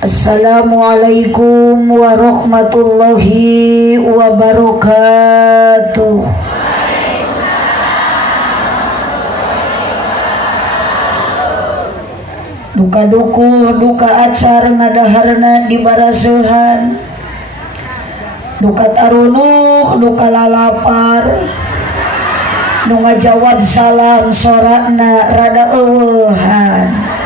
Assalamualaikum warahmatullahi wabarakatuh. Duka dukuh, duka acar ngadaharna di barasehan, duka tarunuh, duka lalapar, nu ngajawab salam sorakna rada eueuhan.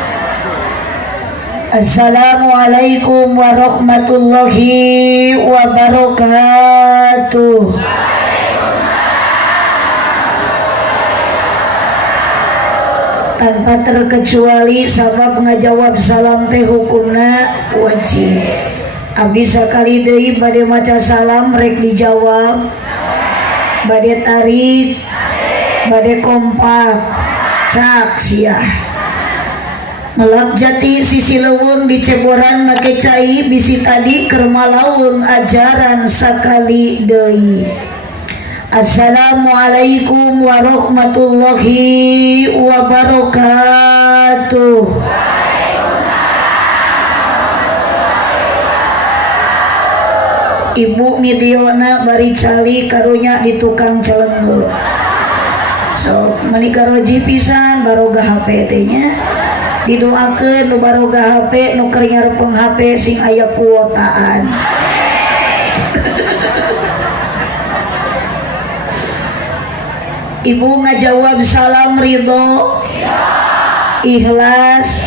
Assalamualaikum warahmatullahi wabarakatuh. Tanpa terkecuali sabab ngajawab salam teh hukumna wajib. Abdi sakali deui bade maca salam rek dijawab, bade tarik, bade kompak, cak sia. Melak jati sisi leuweung di ceboran make cai bisi tadi keur malaweung ajaran sakali deui. Assalamualaikum warahmatullahi wabarakatuh. Ibu Midiona bari cali karunya di tukang celenggu. So menikah roji pisan baroga HP teh-nya. Didoakeun nu baroga HP nu keur nyarepeng HP sing aya kuotaan. Ibu ngajawab salam ridho, ikhlas,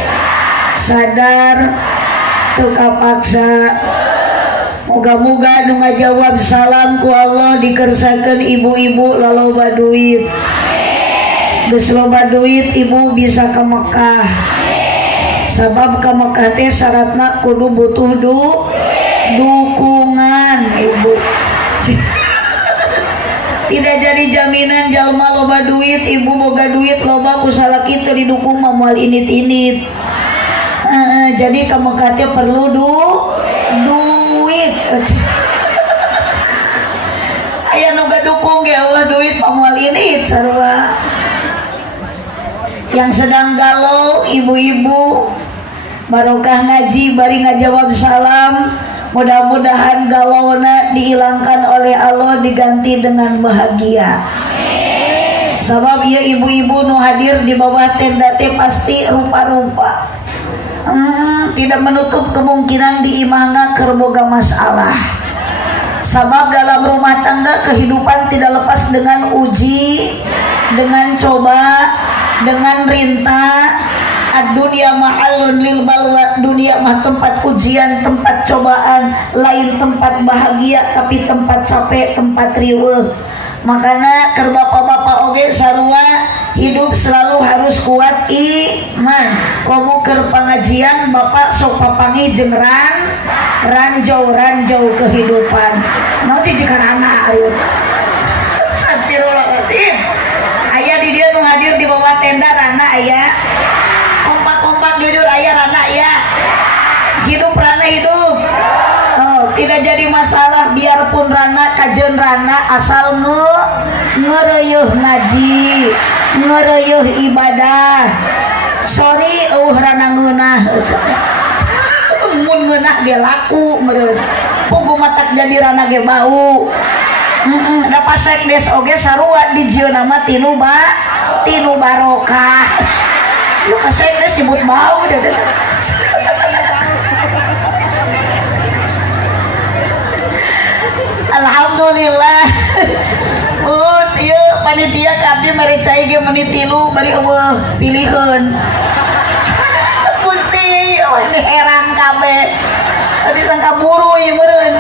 sadar, teu kapaksa. Moga-moga nu ngajawab salam ku Allah dikersakeun ibu-ibu laloba duit. Geus loba duit ibu bisa ke Mekah. Sabab ke Mekah teh syaratna kudu butuh dukungan ibu. Tidak jadi jaminan jalma loba duit, ibu boga duit loba kusala kitu didukung moal init-init. Jadi ka Mekah teh perlu duit. Aya nu gadukung ge Allah duit moal init sarua. Yang sedang galau ibu-ibu barokah ngaji bari ngajawab salam, mudah-mudahan galauna dihilangkan oleh Allah diganti dengan bahagia. Sabab ieu ibu-ibu nu hadir di bawah tenda teh pasti rupa-rupa. Tidak menutup kemungkinan di imahna keur boga masalah. Sabab dalam rumah tangga kehidupan tidak lepas dengan uji, dengan coba, dengan rintah. Ad-dunya mahallun lil balwa, dunia mah tempat ujian, tempat cobaan, lain tempat bahagia tapi tempat capek, tempat riweuh. Makanya keur bapak-bapak oge sarua hidup selalu harus kuat iman. Komo keur pangajian bapak sok papangi jeung ranjau kehidupan. Naon teh jeung anak ayeuna. Astagfirullahaladzim. Aya di dieu nu hadir di bawah tenda rana aya. Kompak jujur aya rana ya. Hidup rana hidup. Tidak jadi masalah biarpun rana kajeun rana asal ngereueuh ngaji, ngereueuh ibadah. Sorry rana ngeunah. Mun ngeunah ge laku meureun. Pugu matak jadi rana ge bau. Da pasek des oge sarua dijieunna mah tinu barokah. Lu kasih des disebut bau deh. Alhamdulillah. Ieu panitia kabeh mari cai ge menit 3 bari eueuh pilihkeun. Gusti ini heran kabeh. Tadi sangka buru ieu meureun.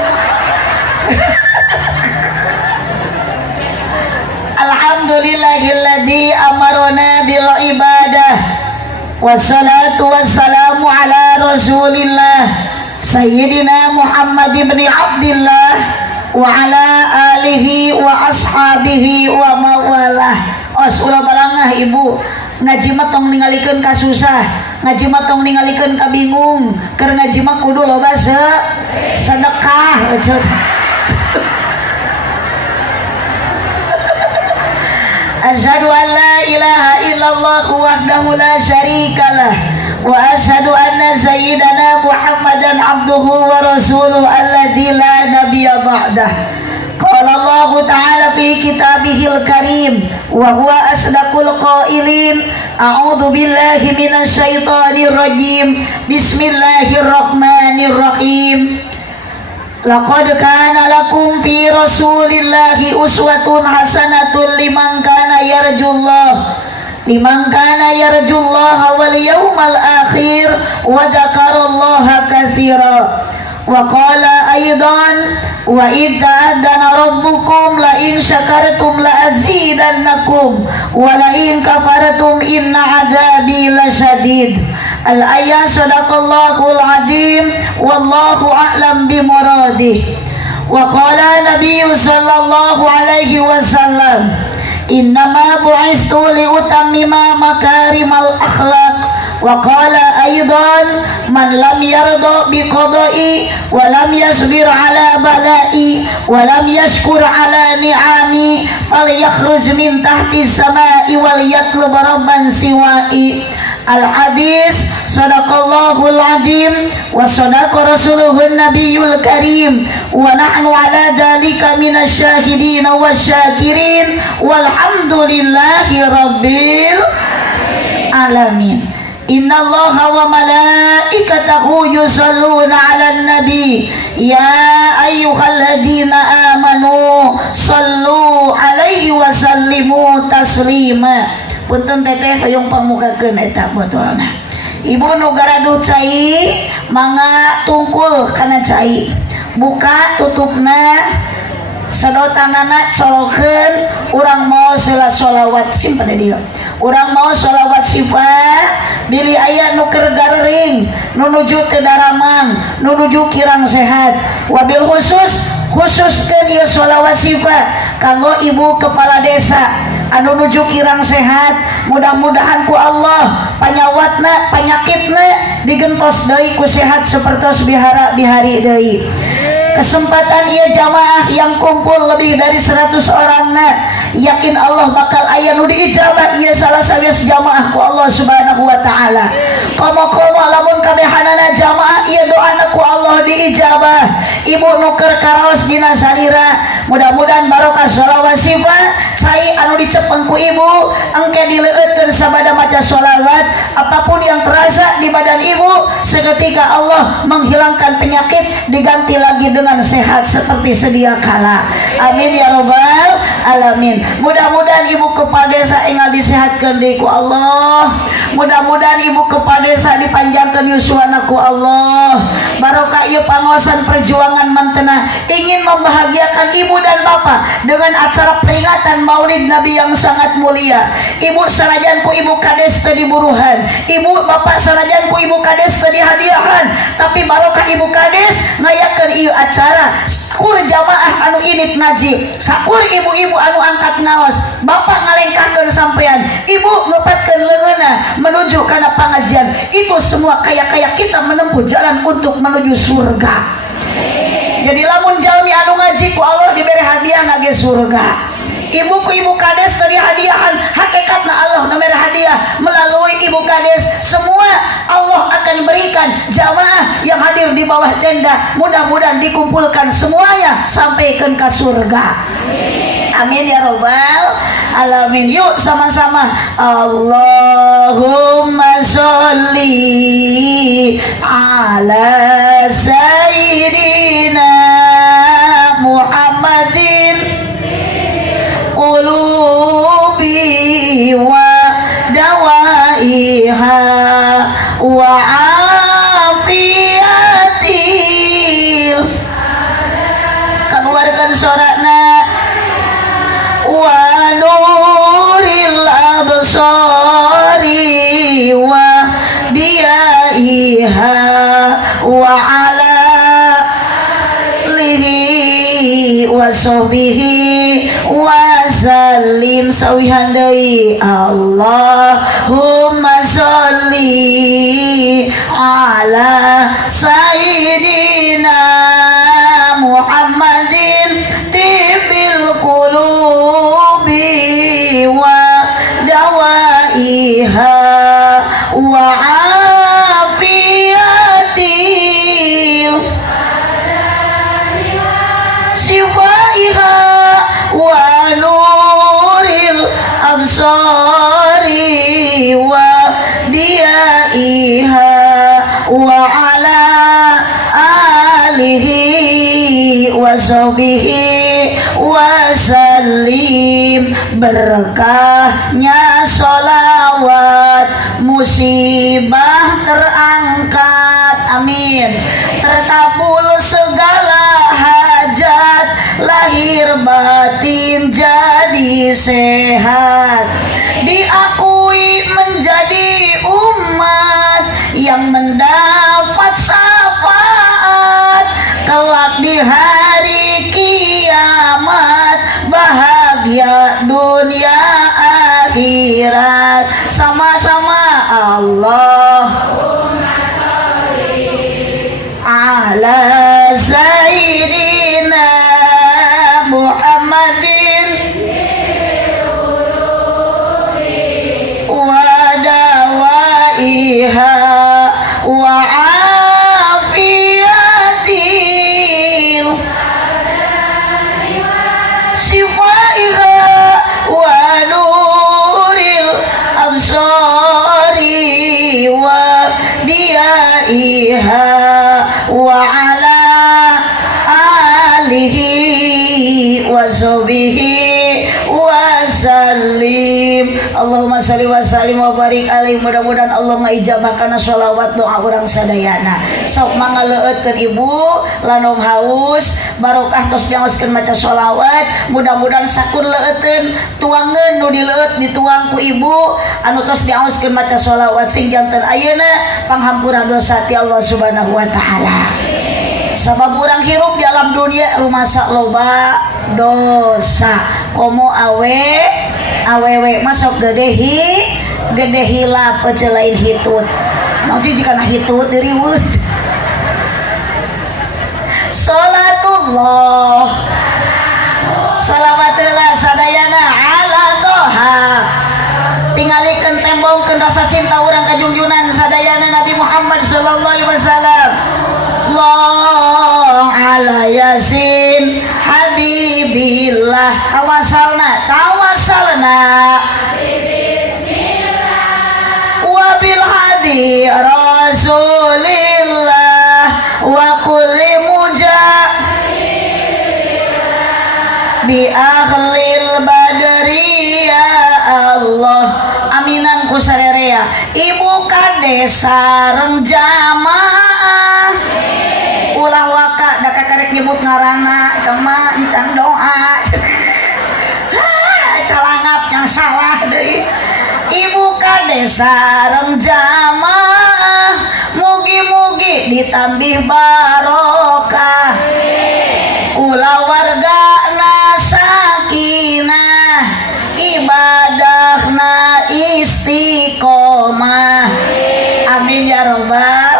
Alhamdulillahilladzi amarona bil ibadah wassalatu wassalamu ala rasulillah sayyidina Muhammad ibn Abdillah wa ala alihi wa ashabihi wa mawalah. Ulah balangah ibu ngaji mah tong ningalikeun ka susah, ngaji mah tong ningalikeun ka bingung, keur ngaji mah kudu loba sedekah. Asyhadu an la ilaha illallah wahdahu la syarikalah wa asyhadu anna sayyidana Muhammad Muhammadan abduhu wa rasuluhu alladzi la nabiyya ba'dah. Qala Allah ta'ala fi kitabihil karim wa huwa asdaqul qailin. A'udzu billahi minasy syaithanir rajim. Bismillahirrahmanirrahim. Laqad kana lakum fi rasulillahi uswatun hasanatun liman kana yarjullaha wal yawmal akhir wa dzakarallaha katsira. Wa qala aidan wa idza adana rabbukum la in syakartum la azidannakum wa la in kafartum inna adzabi lasyadid. Al-ayat. Sadaqallahul azim wallahu a'lam bimuradih. Wa qala Nabi sallallahu alaihi wasallam, innama bu'istu liutammima makarimal akhlaq. Wa qala aidan, man lam yarda biqada'i wa lam yasbir ala bala'i wa lam yashkur ala ni'ami falyakhruj min tahti samai wal yatlub rabban siwa'i. Al-hadis. Sadaqallahul azim wa sadaqa rasuluhun nabiyul karim wa nahnu ala dzalika minasyahidin wasyakirin walhamdulillahi rabbil alamin. Innallaha wa malaikatahu yusholluna 'alan nabi ya ayyuhalladzina amanu shallu 'alaihi wa sallimu taslima. Punten teteh hayong pamukakeun eta botolna. Ibu nu garaduh cai mangga tungkul kana cai, buka tutupna, sedotanana colokeun, urang mau sela sholawat simpen dia. Urang mau sholawat sifat bilih aya nu keur garering, nu nuju teu daramang, nu nuju kirang sehat. Wabil khususkeun ieu sholawat sifat kanggo ibu kepala desa anu nuju kirang sehat. Mudah-mudahan ku Allah panyawatna panyakitna digentos deui ku sehat sapertos bihara bihari deui. Kesempatan ieu jamaah yang kumpul lebih dari 100 orangna, yakin Allah bakal aya nu diijabah ieu salah sawias jamaah ku Allah Subhanahu wa taala. Komo-komo lamun kabehanana jamaah ieu doana ku Allah diijabah. Ibu nu keur karaos dina salira, mudah-mudahan barokah sholawat sifat cai anu dicepeng ku ibu engke dileueutkeun sabada maca sholawat. Apapun yang terasa di badan ibu seketika Allah menghilangkan penyakit, diganti lagi dengan sehat seperti sedia kala. Amin ya rabbal alamin. Mudah-mudahan ibu kepala desa enggal disehatkeun deui ku Allah. Mudah-mudahan ibu kepala desa dipanjangkeun yuswana ku Allah. Barokah ieu pangaosan perjuangan mantena ingin membahagiakan ibu dan bapak dengan acara peringatan Maulid Nabi yang sangat mulia. Ibu sanajan ku ibu kades teu diburuhan, ibu bapak sanajan ku ibu kades teu dihadiahan, tapi barokah ibu kades ngayakeun ieu acara. Sakur jamaah anu init ngaji, sakur ibu-ibu anu angkat ngaos, bapak ngalengkahkeun sampean, ibu ngepatkeun leungeunna menuju kana pangajian. Itu semua kaya-kaya kita menempuh jalan untuk menuju surga. Jadi lamun jalmi anu ngaji ku Allah diberi hadiah nage surga. Ibu ku ibu kades tadi hadiahan, hakikatna Allah nomor hadiah melalui ibu kades. Semua Allah akan berikan jamaah yang hadir di bawah tenda, mudah-mudahan dikumpulkan semuanya sampaikan ke surga. Amin ya rabbal alamin. Yuk sama-sama Allahumma sholli ala sayyidina Muhammadin qulubi wa dawaiha wa afiatil. Keluarkan suarana wa nuril absari wa diyaiha wa ala lihi wa sobihi wa salim sawihan deui. Allahumma sholli ala sayyidina Muhammadin tibil qulubi wa dawaiha wa afiatil. adaiha wa ala alihi wa sahbihi wa sallim. Berkahnya sholawat musibah terangkat, amin. Terkabul segala hajat, lahir batin jadi sehat. Diakui menjadi umat yang mendapat syafaat kelak di hari kiamat, bahagia dunia akhirat. Sama-sama Allahumma sholli ala sayyidina Muhammadin wa dawaiha wa afiyatil shifaiha wa nuril absari wa diaiha wa ala alihi wa sahbihi wa sallim. Allahumma salli wa sallim wa barik alaihi. Mudah-mudahan Allah ngijabahkan sholawat doa orang sadayana. Sok mangaleutkeun ibu lanung haus barokah tos diaoskeun maca sholawat. Mudah-mudahan sakur leueutkeun tuangeun nu dileut dituang ku ibu anu tos diaoskeun maca sholawat sing janten ayeuna panghampura dosa ti Allah Subhanahu wa taala. Sabab urang hirup di alam dunia rumasa loba dosa. Komo awewe masuk gede hilap aja lain hitut. Mau jika na hitut diriwut. Salatullah salawatullah sadayana ala doha. Tingalikeun tembongkeun rasa cinta urang ka junjungan sadayana Nabi Muhammad sallallahu alaihi wasallam. Allah ala yasin habibillah tawasalna wabil hadi rasulillah wa kulli bi akhlil badri ya Allah. Aminan ku sarerea ibu kades sareng jamaah ulah waka da kakarek nyebut ngaranna eta mah encan doa. Calangap yang salah deui. Ibu kades sareng jamaah mugi-mugi ditambih barokah kula wargana sakinah ibadahna istiqomah, amin ya robbal.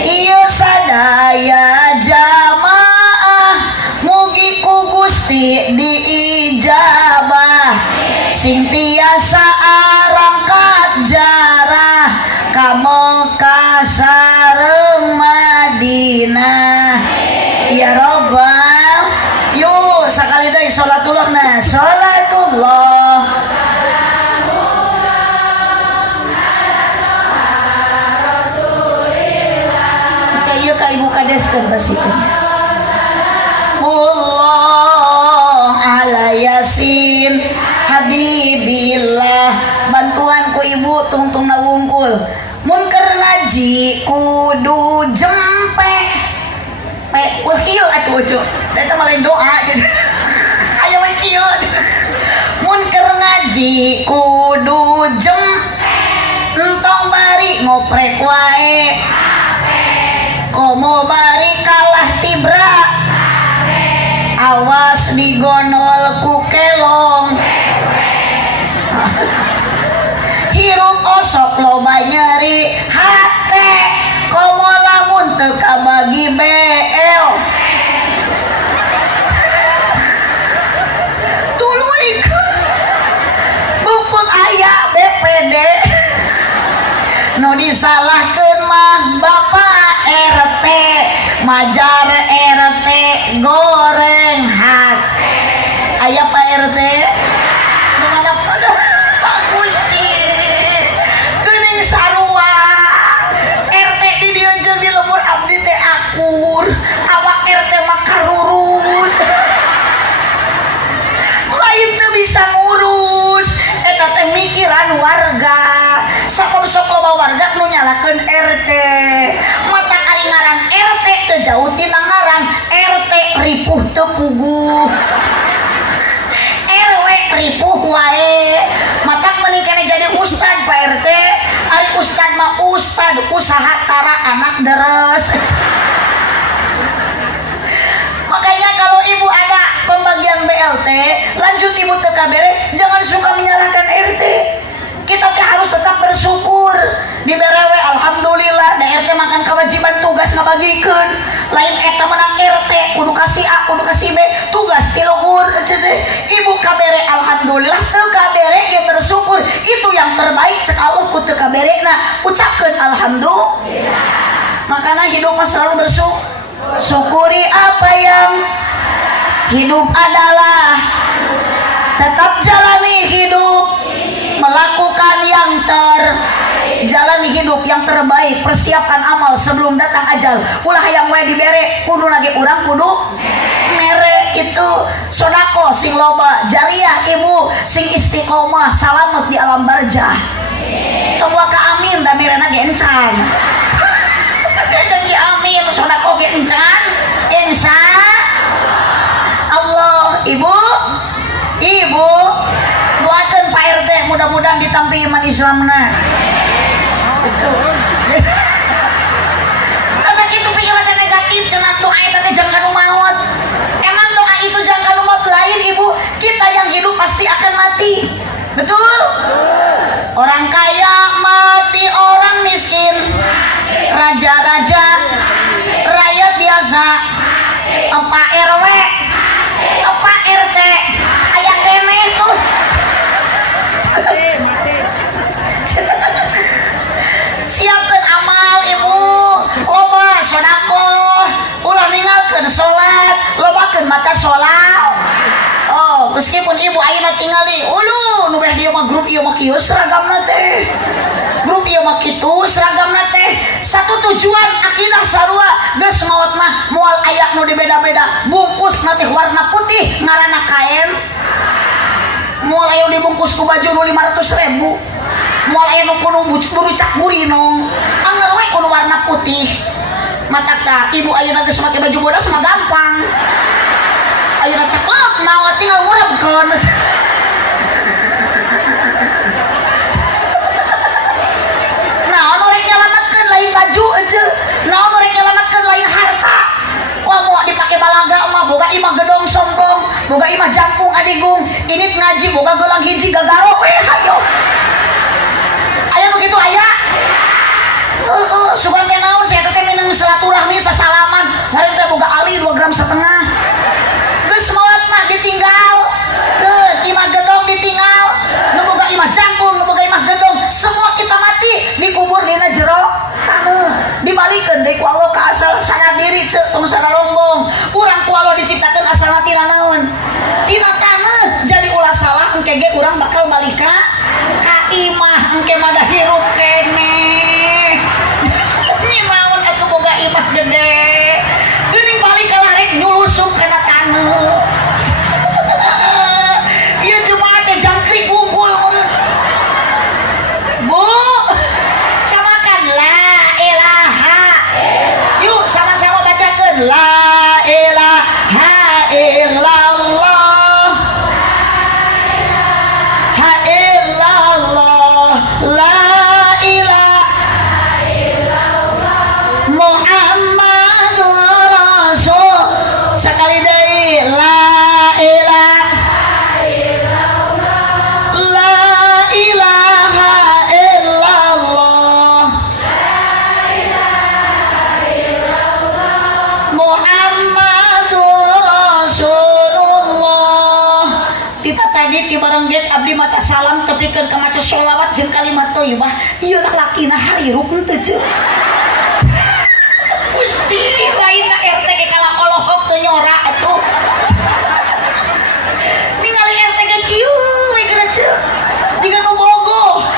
Ieu sadaya jamaah mugi ku Gusti diijabah sing tiasa arangkat jarah ka Mekah sareng Madinah ya robbal. Yuk sakali deui salatullah salatullah ieu ka ibu kadeskeun basikeun. Allah ala yasin habibillah. Bantuan ku ibu tungtungna wungkul. Mun keur ngaji kudu jempe. Ulah kieu atuh ucu. Eta mah lain doa. Aya we kieu. Mun keur ngaji kudu jempe. Entong bari ngoprek wae. Komo bari kalah tibra awas digonol ku kelong hirup osok loba nyeri hate komo lamun teu kabagi BL tuluy buput aya BPD nu disalahkeun mah Bapak RT majar RT goreng hak aya Pak RT dimana pada Pak Gusti geuning sarua warga sok loba warga nu nyalakeun RT mata ari ngaran RT teu jauh tina ngaran RT ripuh teu puguh RW ripuh wae matak mending kene jadi ustad Pak RT ari ustad mah ustad usaha tara anak deres. Makanya kalau ibu ada pembagian BLT lanjut ibu teu kabere jangan suka menyalahkan RT. Kita harus tetap bersyukur di BRW alhamdulillah da RT makan kewajiban tugas ngabagikeun lain eta menang RT kudu kasih A kudu kasih B tugas ti luhur ibu kabere alhamdulillah teu kabere ge bersyukur itu yang terbaik cek Allah ku teu kaberena ucapkeun alhamdulillah. Makanya hidup mah selalu bersyukur. Syukuri apa yang hidup adalah tetap jalani hidup melakukan yang jalani hidup yang terbaik persiapkan amal sebelum datang ajal ulah yang wae dibere kudu nage urang kudu mere itu sodako sing loba jariah ibu sing istiqomah salamet di alam barzah tong waka amin da merena ge encan amin sodako ge encan insya Allah. Ibu doakeun Pak RT mudah-mudahan ditampi iman Islamna itu karena itu pikiran negatif cenah doa eta teh jang kanu maut emang doa itu jang kanu maut lain ibu kita yang hidup pasti akan mati betul orang kaya mati orang miskin raja-raja rakyat biasa apa RW apa RT aya kene tuh siapkan amal ibu loba sodako ulah ninggalkeun sholat lobakeun maca sholat. Oh meskipun ibu ayeuna tingali ulu nu beh dieu mah grup ieu mah kieu seragamna teh grup ieu mah kitu seragamna teh satu tujuan akidah sarua geus maot mah moal aya nu dibeda-beda bungkus nanti warna putih ngaranna kain moal aya dibungkus ku baju nu 500.000 moal aya nu kudu burucak burinong anger we kudu warna putih matak tah ibu ayeuna geus make baju bodas mah gampang ayeuna ceklek naon tinggal ngurebkeun naon rek nyalametkeun lain baju aja naon rek nyalametkeun lain harta komo dipake balaga mah boga imah gedong sombong boga imah jangkung adigung ini ngaji boga gelang hiji gagaro weh hayo aya begitu aya sugan teh naon saya teh minang silaturahmi sasalaman hari teh boga ali 2,5 gram geus maot mah ditinggal ke imah gedong ditinggal nu boga imah jangkung nu boga imah gedong semua kita mati dikubur dina jero taneuh dibalikeun deui ku Allah ka asal sadar diri ceuk tong sadar rombong urang ku Allah diciptakeun asalna tina naon tina taneuh jadi ulah salah engke ge urang bakal balik ka imah engke mah da hirup kene naon atuh boga imah gede geuning balik ka larek nyulusup kana taneuh ieu jemaah teh jangkrik unggul Bu samakan la ilaha yuk sama-sama bacakeun la ilaha illallah ha illallah la ilaha illallah Muhammadur Rasul sekali deui la ilaha illallah la ilaha illallah Muhammadur Rasulullah. Kita tadi ti bareng geus abdi maca salam tepikeun ka maca sholawat jeung kalimat thayyibah ieu na lakina harirup henteu ceuk Gusti lain na RT ge kala olohok teu nyora atuh ningali RT ge kieu we geura ceuk diga nu bogoh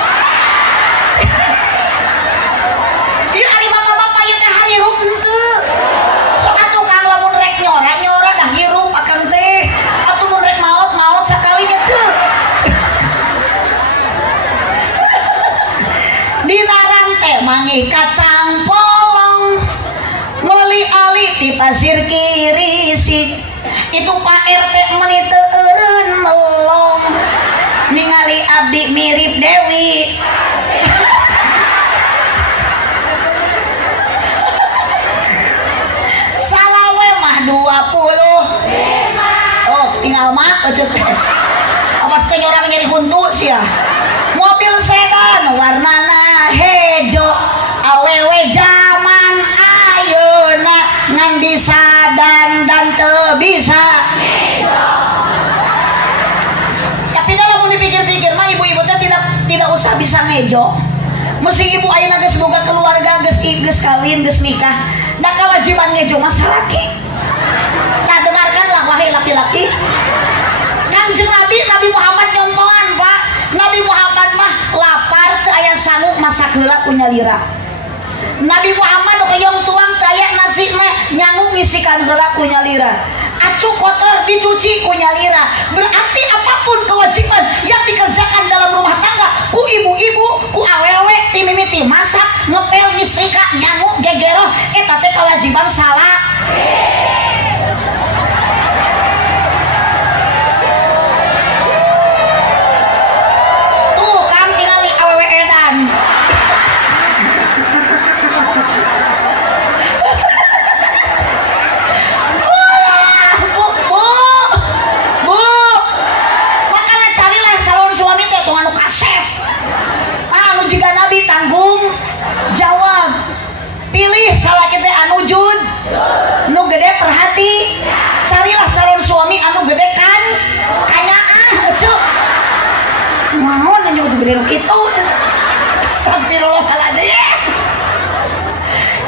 ieu ari bapak-bapak ieu teh harirup henteu sok atuh kang lamun rek nyora dah hirup akang teh atuh mun rek maot sakalinya ceuk nagih kacang polong ngoli ali di pasir kirisik itu Pak RT meniteureun melong ningali abdi mirip Dewi salawe mah 20 oh tinggal mah ecet awas teh orang nyari kuntu sih ya mobil sedan warnana hejo awewe zaman ayeuna ngan disadan dan teu bisa tapi dalam dipikir-pikir mah ibu-ibu teh tidak usah bisa ngejo mesti ibu ayeuna geus boga keluarga geus kawin geus nikah da kewajiban ngejo masa laki tak dengarkanlah wahai laki-laki Kanjeng Nabi Muhammad nyontohan Pak Nabi Muhammad mah lapar teu aya sanggup masak heula ku nyalira Nabi Muhammad hoyong tuang teu aya nasi mah nyanggung ngisikan heula ku nyalira acu kotor dicuci ku nyalira berarti apapun kewajiban yang dikerjakan dalam rumah tangga ku ibu-ibu ku awewe ti mimiti masak ngepel nyetrika nyanggung gegeroh eta teh kewajiban salah tanggung jawab pilih salah kita anu jud nu gede perhati carilah calon suami anu gede kan kanyaan cuk mau nanya udah gede nu kitu astagfirullahaladzim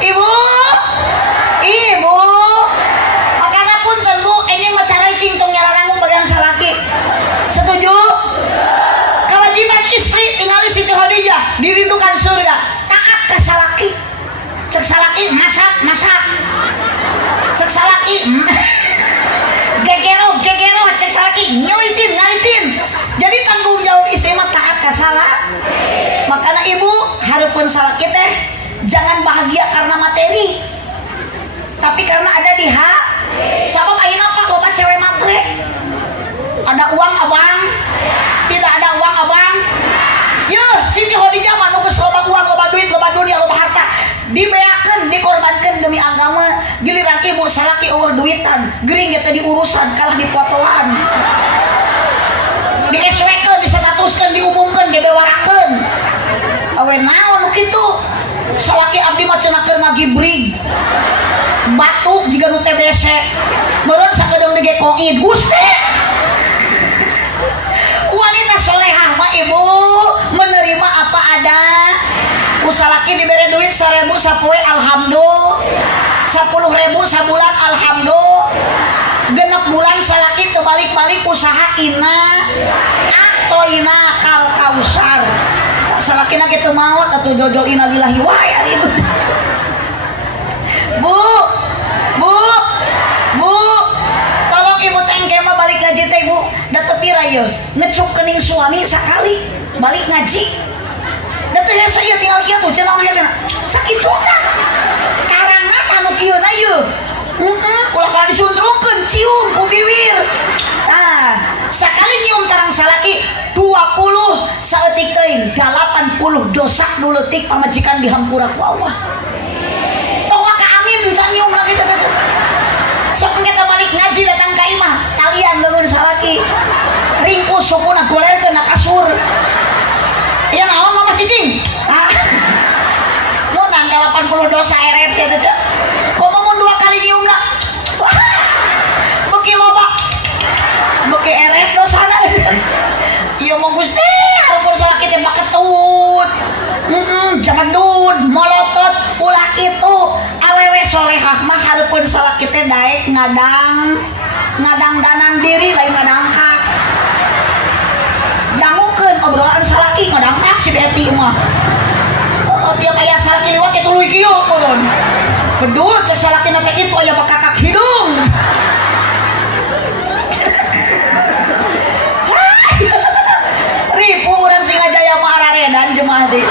ibu makanya pun tentu ini macarai cingtung nyalarangung bagian salaki setuju kewajiban istri tinggali Siti Khadijah dirindukan surga taat ke salaki cek salaki masak cek salaki gegero cek salaki ngalicin jadi tanggung jawab istri mah taat ke salak makanya ibu harapun salaki teh jangan bahagia karena materi tapi karena ada di hak sabab ayeuna Pak loba cewek matre ada uang abang tidak ada uang abang ya Siti Khadijah mah nu geus loba uang loba duit loba dunia loba harta dibeakeun dikorbankeun demi agama giliran ibu salaki eueuh duitan geuring ge teh diurusan kalah dipotoan dieswekeun disatatuskeun diumumkeun dibewarakeun awe naon nu kitu salaki abdi mah cenah keur ngagibrig batuk jiga nu TBC meureun sakedeung ge koid Gusti wanita solehah mah ibu menerima apa ada usalaki diberi duit 1.000 sapoe alhamdulillah 10.000 sabulan alhamdulillah genep bulan salaki terbalik-balik usaha ina atau ina kal kausar salaki na gitu maut atau jojol ina lillahi wae ibu bu tolong ibu tengke mah balik ngaji teh ibu da tepi raya ngecuk kening suami sakali balik ngaji da teh hese ieu tinggal kieu tuh cenah hese sakitu kan karangna anu kieu na ieu ulah kalau disuntrungkeun cium ku bibir sakali nyium tarang salaki 20 saeutik teuing 80 dosa nu leutik pamajikan dihampura ku Allah tong ka amin can nyium lagi teh sok kita balik ngaji datang ka imah kalian leungeun salaki ringkus sukuna golerkeun na kasur ieu naon mama cicing mun 80 dosa eret sia teh komo mun 2 kali nyiumna beuki loba beuki eret dosana ieu mah Gusti hareupeun salaki teh baketut jangan dud molotot ulah kitu awewe solehah mah hareupeun salaki teh daek ngadang danan diri lain ngadangkak dangukeun obrolan salaki ngadangkak si Betty mah tiap aya salaki lewat kitu tuluy kieu peureun bedul cek salaki na teh kitu aya bakakak hidung ribu urang Singajaya mah araredan jemaah deui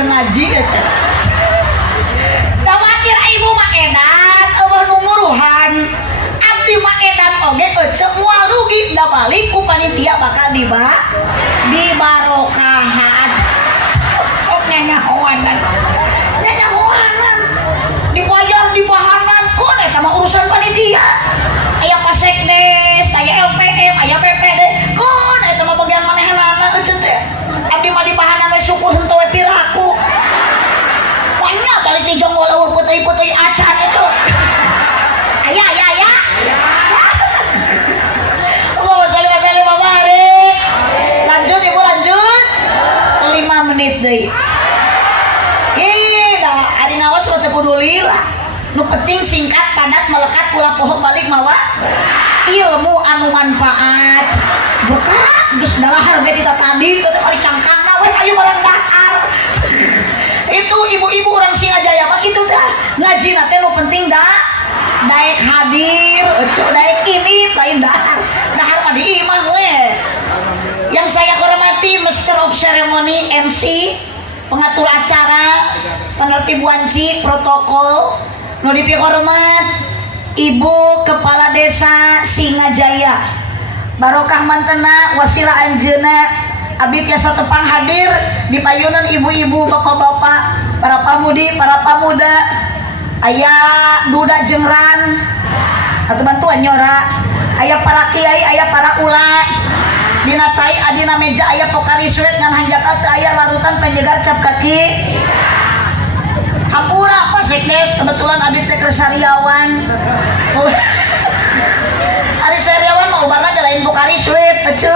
keur ngaji eta. Dawatir ibu mah edan eueuh numuruhan. Abdi mah edan oge eceu moal rugi da balik ku panitia bakal dibarokahan. Sok nyanyahoanan. Dibayar dibahanan kun eta mah urusan panitia. Aya Pasekdes, aya LPM, aya BPD. Kun eta mah bagian manehanana eceu teh. Abdi mah dibahanan we syukur henteu we piraku. Wanya balik ti jong walaur puteuy-puteuy acan itu. Aya. Allahumma shalli wa sallim wa barik. Lanjut Ibu lanjut. 5 menit deui. Ari nawas teh kudu lila. Nu penting singkat padat melekat pula pohon balik mawa ilmu anu manfaat. Bekat geus dalahar ge kita tadi teh kali cangkangna we ayo barang dahar. Itu ibu-ibu orang Singajaya mah kitu dah. Ngajina teh nu penting daek hadir, daek ini lain dahar. Dahar mah di imah we. Yang saya hormati Master of Ceremony MC, pengatur acara, penertib wanci, protokol, nu dipihormat Ibu Kepala Desa Singajaya. Barokah mantena wasilah anjeuna abdi tiasa tepang hadir di payunan ibu-ibu, bapak-bapak, para pamudi, para pamuda, aya duda jengran atau bantuan nyora, aya para kiai, aya para ula. Dina cai adina meja aya pokari suet ngan hanjakat aya larutan penyegar cap kaki. Hampura Pak Sekdes, kebetulan abdi teh keur sariawan. Ari sariawan mah ubarna ge lain pokari suet eceu.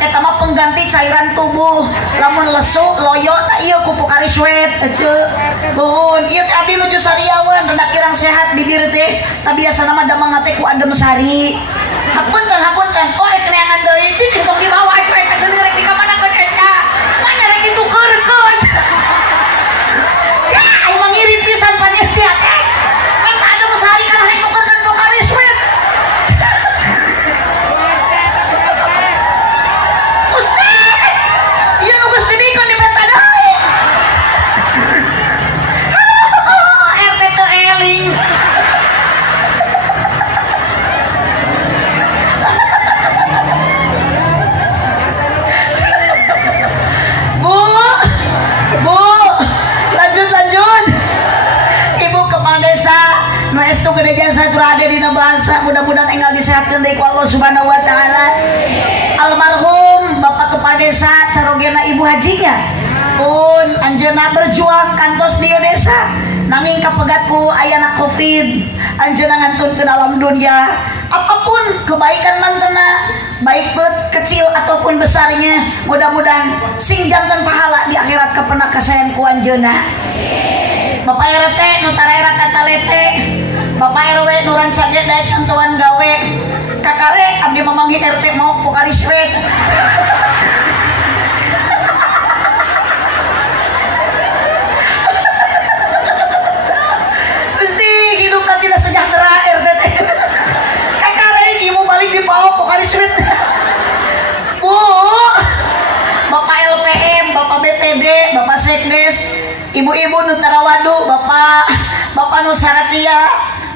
Eta mah pengganti cairan tubuh. Lamun lesu, loyo tah ieu ku pokari suet eceu. Nuhun, ieu teh abdi nuju sariawan rada kirang sehat bibir teh. Tah biasana mah damang teh ku adem sari. Hapunten, oh keneangan deui cicing tong dibawa itu eta geuning rek di kamanakeun eta. Manya rek ditukeurkeun. Ya, aing mah ngirit pisan panitia teh. Minta adem sehari kalah rek nukeurkeun pokari sweet. Ustaz, ieu nu geus didikeun di benta deui. RT teu eling. Estu gede jasa turade dina bahasa, mudah-mudahan enggal disehatkeun deui ku Allah Subhanahu wa taala. Almarhum Bapak Kepala Desa carogena Ibu Hajinya pun anjeunna berjuang kantos di desa nanging kapegat ku ayana Covid. Anjeunna ngantunkeun alam dunia apapun kebaikan mantena baik kecil ataupun besarnya, mudah-mudahan sing janten pahala di akhirat kepenak kasayan ku anjeunna. Bapak RT nu tarerat katalete, Bapak RW nuran saja daek tentuan gawe. Kakare abdi mamanggi RT mau pokari swet. Mesti hidup tidak sejahtera RT teh. Kakare ibu balik di pau pokari swet. Bu, Bapak LPM, Bapak BPD, Bapak Sekdes, ibu-ibu nu tarawadu, bapak nu saratia,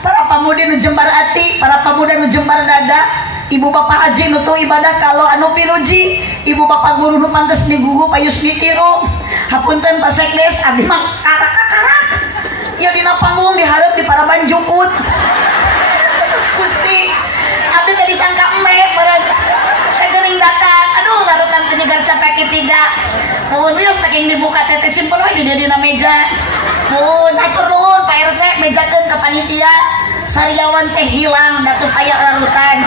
para pamudi nu jembar ati, para pemuda nu jembar dada, ibu bapak haji nu tuh ibadah kalau anu pinuji, ibu bapak guru nu pantes digugu payus ditiru. Hapunten Pak Sekdes, abdi mah karak-karak. Ya dina panggung dihareup di Paraban Jukut. Gusti, abdi tadi sangka emeh barang kegering datang. Aduh, larutan penyegar capek tiga. Nuhun wios saking dibuka teh simpel we di dina meja. Nuhun atur nuhun Pak RT mejakeun ka panitia. Sariawan teh hilang datus aya larutan.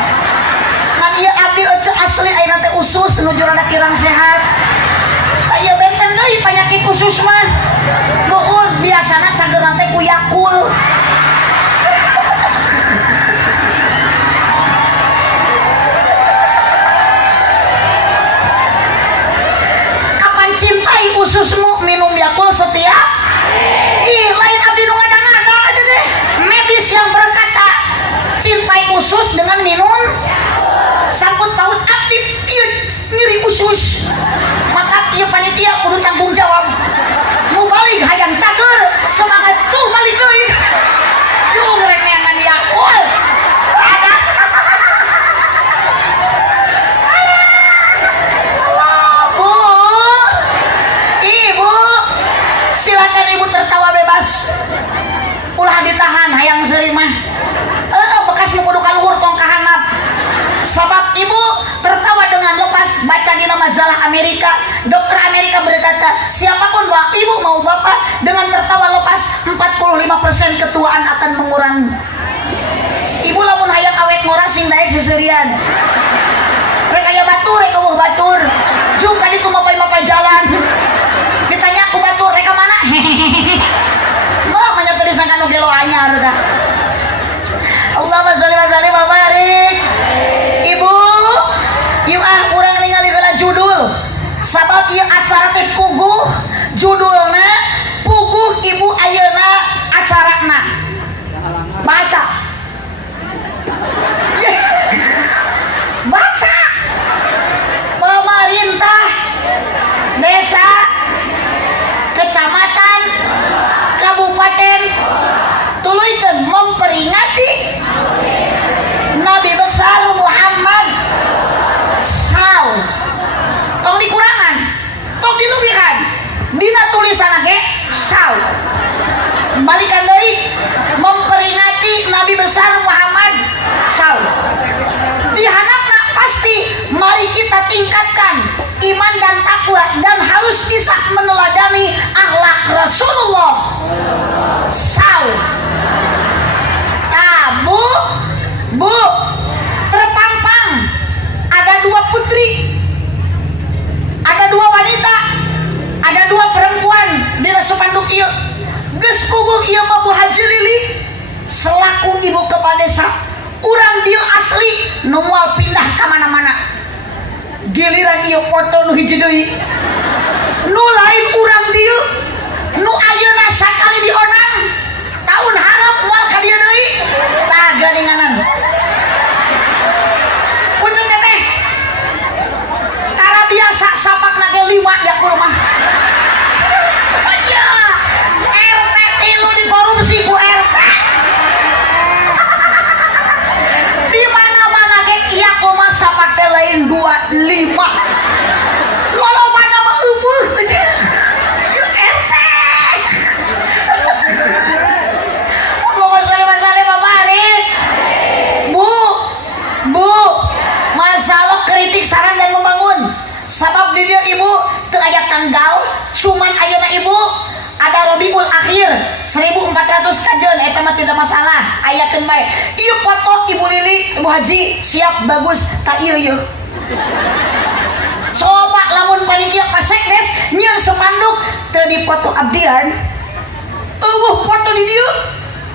Ngan ieu abdi eceu asli ayeuna teh usus nuju rada kirang sehat. Aya benten deui panyakit usus mah. Nuhun biasana cageurna teh ku Yakul. Ususmu minum Yakul setiap lain abdi nu ngada-ngada aja deh. Medis yang berkata cintai usus dengan minum sangkut paut abdi nyeri usus maka ieu panitia kudu tanggung jawab ulah ditahan hayang seuri mah bekas nu kudu kaluhur tong kahanap. Sebab ibu tertawa dengan lepas baca di majalah Amerika. Dokter Amerika berkata, siapapun ibu mau bapak dengan tertawa lepas 45% ketuaan akan mengurangi. Ibu lamun hayang awet ngorasing daek seserian. Rek aya batur, rek eueuh batur. Jung tadi tuh mapai-mapai jalan. Ditanya aku batur, rek mana? Mah manya tadi sangka nu gelo anyar tah. Allahumma sholli wa sallim wa barik. Ibu, ieu urang ningali heula judul. Sabab ieu acara teh puguh, judulna puguh ibu ayeuna acarana. Baca. Baca. Pemerintah desa, kecamatan, kabupaten tuluykeun memperingati Nabi besar Muhammad SAW. Tong dikurangan, tong dilebihkan. Dina tulisan ge SAW. Balikan deui memperingati Nabi besar Muhammad SAW. Di handapna pasti mari kita tingkatkan iman dan takwa dan harus bisa meneladani akhlak Rasulullah SAW. Bu, terpampang ada 2 putri, ada 2 wanita, ada 2 perempuan di spanduk ieu. Geus puguh ieu mah Bu Haji Lili selaku ibu kepala desa. Urang dieu asli nu moal pindah ka mana-mana. Giliran ieu foto nu hiji deui. Nu lain urang dieu nu ayeuna sakali dionang tahun harap moal ka dieu deui. Tah geuninganan. Punten teh. Tara biasa sapakna ge 5 ya kudu mah. Aya RT 3 dikorupsi ku RT. Di mana-mana ge ieu kumaha sapak teh lain 2 5. Lolobana mah eueuh. RT. Allahumma sholli wa sallim wa barik. Bu, masalah kritik saran dan membangun. Sabab di dia ibu teu aya tanggal, cuman ayeuna ibu ada Rabiul Akhir 1400 kajeun eta mah tidak masalah. Ayakeun bae. Ieu foto Ibu Lili, Ibu Haji siap bagus tak ieu. Coba lamun panitia pasekdes nyieun spanduk teu dipoto abdian. Eueuh foto di dieu.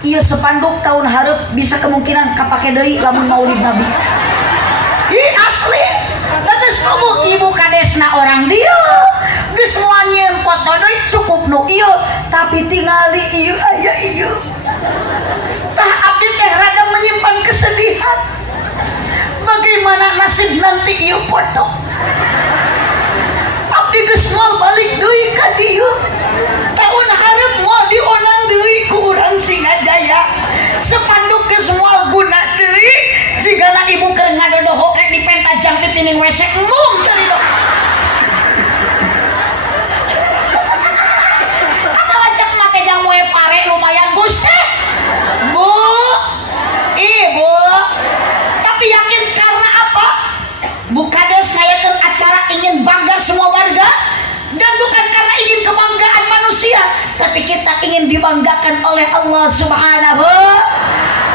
Ieu spanduk tahun hareup bisa kemungkinan kapake deui lamun Maulid Nabi. Ih asli. Geus puguh ibu kadesna orang dieu. Geus moal nyieun foto deui cukup nu ieu, tapi tingali ieu aya ieu. Tah abdi teh rada menyimpan kesedihan. Bagaimana nasib nanti ieu foto? Abdi geus moal balik deui ka dieu. Tahun hareup moal dionang deui ku urang Singajaya. Spanduk geus moal guna deui. Jigana ibu keur ngadodoho rek dipentajang di pining WC mung dari dok. Atawa cek mate jang moe pare lumayan Gusti. Bu, ibu. Tapi yakin karena apa? Bukades ngayakeun acara ingin bangga semua warga dan bukan karena ingin kebanggaan manusia, tapi kita ingin dibanggakan oleh Allah Subhanahu.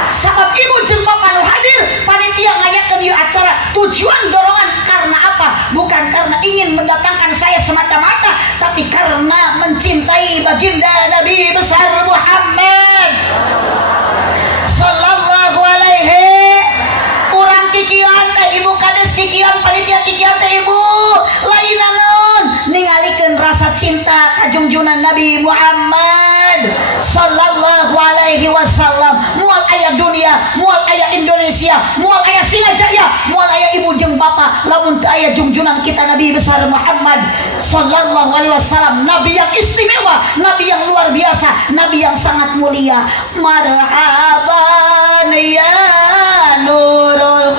Sabab ibu jeung bapak nu hadir panitia ngayakeun ieu acara tujuan dorongan karena apa? Bukan karena ingin mendatangkan saya semata-mata, tapi karena mencintai baginda Nabi besar Muhammad sallallahu alaihi. Urang kikian teh ibu kades kikian panitia kikian teh ibu lain naon ningalikeun rasa cinta ka junjungan Nabi Muhammad sallallahu alaihi wasallam. Moal aya dunia, moal aya Indonesia, moal aya Singajaya, moal aya ibu jeung bapak, lamun teu aya junjungan kita Nabi besar Muhammad sallallahu alaihi wasallam, nabi yang istimewa, nabi yang luar biasa, nabi yang sangat mulia. Marhaban ya Nurul,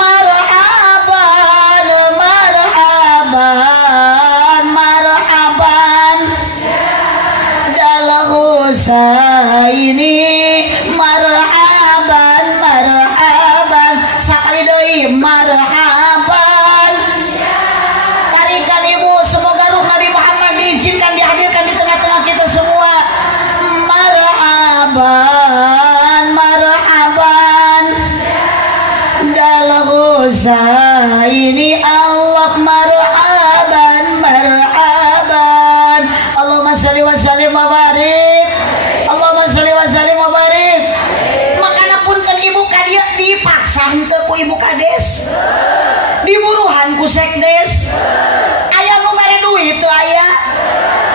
marhaban marhaban marhaban dalahu zaini marhaban marhaban sakali deui marhaban. Tarikan ibu, semoga ruh Nabi Muhammad diizinkan dihadirkan di tengah-tengah kita semua. Marhaban marhaban dalam zaini Allah marhaban marhaban. Allahumma sholli wa sallim wa barik. Allahumma sholli wa sallim wa barik. Makana punten ibu kadia dipaksa henteu ku ibu kades. Diburuhan ku sekdes. Aya nu mere duit teu aya.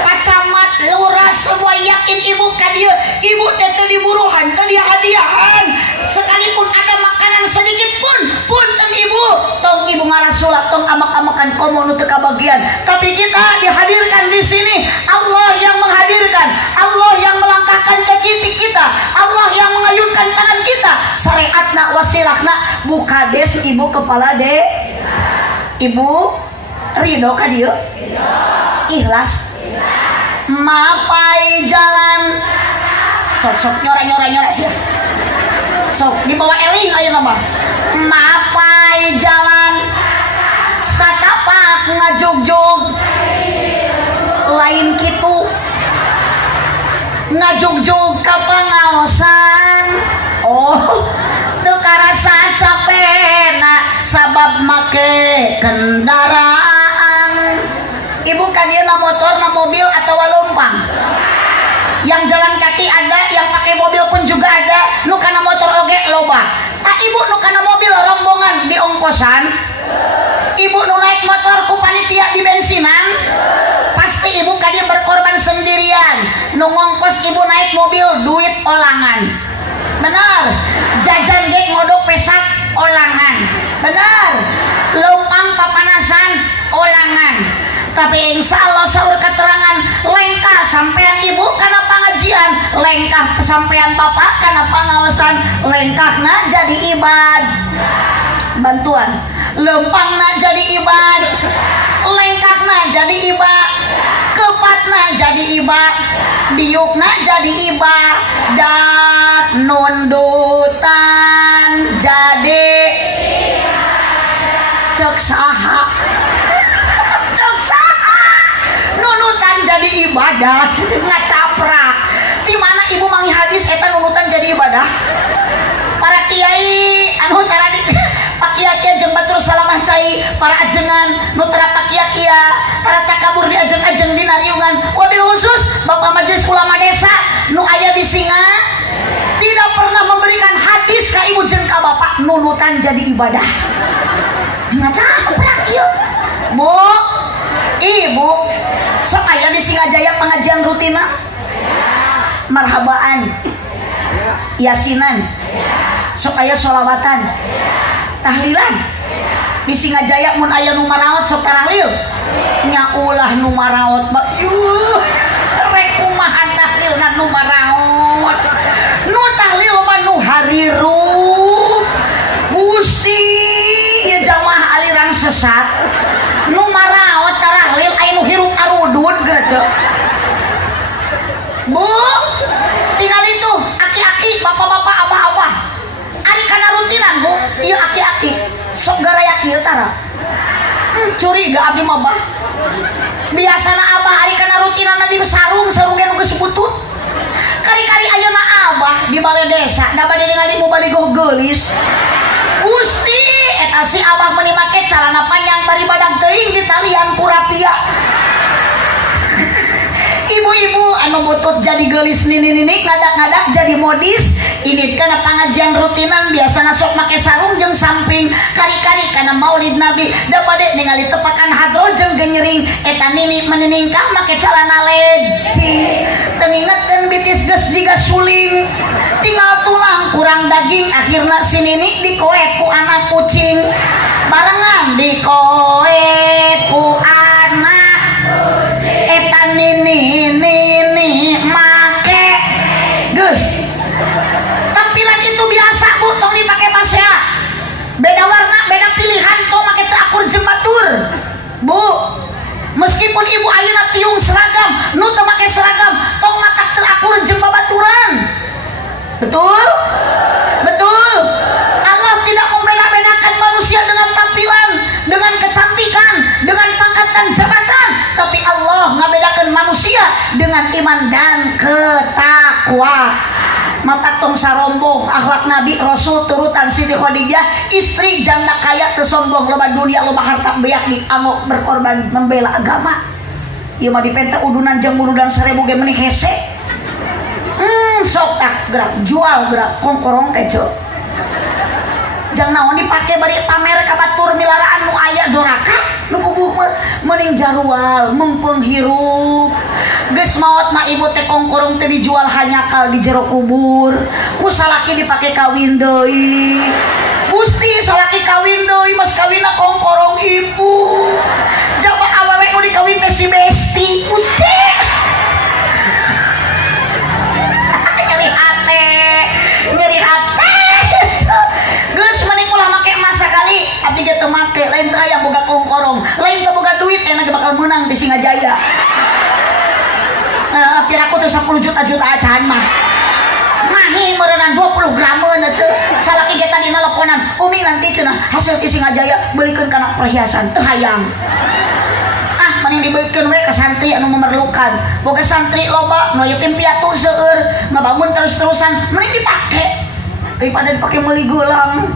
Pacamat lurah semua yakin ibu kadia. Ibu teh diburuhan teu dihadiahan. Sekalipun ada makanan sedikit pun punten ibu, tong ibu ngarasulat, tong amak-amakan komo nu teu kabagian. Tapi kita dihadirkan di sini, Allah yang menghadirkan, Allah yang melangkahkan kaki kita, Allah yang mengayunkan tangan kita. Syariatna wasilahna bukades ibu kepala de. Ibu ridho ka dieu? Ikhlas. Mapai jalan. Sok nyora sih. Sok dibawa eling ayeuna mah. Mapai jalan satapak ngajugjug lain kitu ngajugjug ka pangaosan. Oh, teu karasa capena sabab make kendaraan. Ibu kan dia na motor na mobil atau lompang. Yang jalan kaki ada, yang pakai mobil pun juga ada. Nu kana motor oge loba. Tak ibu nu kana mobil rombongan di ongkosan. Ibu nu naik motor ku panitia di bensinan. Pasti ibu kadieu berkorban sendirian. Nu ngongkos ibu naik mobil duit olangan. Benar. Jajan ge ngodok pesak olangan. Benar. Leumpang papanasan olangan. Tapi insya Allah saur keterangan lengkah sampean ibu karena pengajian, lengkah sampean bapak karena pengawasan, lengkahna jadi ibad bantuan, lempangna jadi ibad, lengkahna jadi ibad, kepatna jadi ibad, diukna jadi ibad, dak nundutan jadi cek saha. Nunutan jadi ibadah, ngacaprak. Di mana ibu mangi hadis eta nunutan jadi ibadah? Para kiai anu tara di Pak Kiai jeung batur salamah cai, para ajengan nu tara Pak Kiai, para takabur di ajeng-ajeng dina riungan. Wabil khusus Bapak Majelis Ulama Desa nu aya di Singa tidak pernah memberikan hadis ka ibu jeung ka bapak nunutan jadi ibadah. Ngacaprak ieu. Bu, ibu sok aya di Singajaya pengajian rutina marhabaan yasinan sok aya sholawatan tahlilan di Singajaya mun aya nu maraot sok tahlil nya ulah nu maraot mah rek kumaha tahlilna nu maraot nu tahlil mah nu harirup Gusti ieu jamaah aliran sesat nu maraot tarahlil aya nu hirup arudud geureuh. Bu, tinggal itu aki-aki, bapak-bapak, abah-abah. Ari kana rutinan, Bu. Ieu aki-aki sok garayak ieu tara. Curiga abdi mah bah. Biasana abah ari kana rutinana di sarung ge nu geus butut. Kari-kari ayeuna abah di balai desa, da bade ningali mu baligoh geulis. Gusti eta si abah meuni make calana panjang bari badag teuing di talian ku rapia. Ibu-ibu anu butut jadi gelis nini-nini ngadak-ngadak jadi modis ini kana pengajian rutinan biasana sok make sarung jeung samping kari-kari kana maulid nabi da bade ningali tepakan hadro jeung genyering eta nini meniningkah make calana lecing teu ngingetkeun bitis geus jiga suling tinggal tulang kurang daging akhirna si nini dikoet ku anak kucing barengan dikoet ku anak eta nini make geus tampilan itu biasa Bu tong dipake pasea beda warna beda pilihan tong make teu akur jeung batur Bu meskipun ibu ayeuna tiung seragam nu teu make seragam tong matak teu akur jeung babaturan membedakan manusia dengan iman dan ketakwa. Mata tong sarombong akhlak Nabi Rasul turutan Siti Khadijah, istri janda kaya teu sombong, loba dunia loba harta beak dianggo berkorban membela agama. Ieu mah dipenta udunan jeung udunan 1000 ge meuni hese. Sok tak gerak jual gerak kongkorong keco. Jang naon dipake bari pamer ka batur milaraan nu aya doraka nu puguh meuning jarual mengpeung hirup. Geus maot mah ibu teh kongkorong teh dijual hanyakal di jero kubur. Ku salaki dipake kawin deui. Gusti salaki kawin deui mas kawinna kongkorong ibu. Jaba awewe nu dikawin teh si Besti. Uceh. Nyeri hati geus mending ulah make emas sakali abdi ge teu make lain teu aya boga kongkorong lain teu boga duit enak bakal menang di Singajaya. Piraku teh 10 juta acahan mah mahi meureunana 20 grameun ceu salaki ge tadi nelponan umi nanti cenah hasil di Singajaya beulikeun kana perhiasan teu hayang. Mending dibeukeun we ka santri anu memerlukan. Boga santri loba nu yatim piatu seueur ngabangun terus-terusan mending dipake daripada dipake meuli geulang.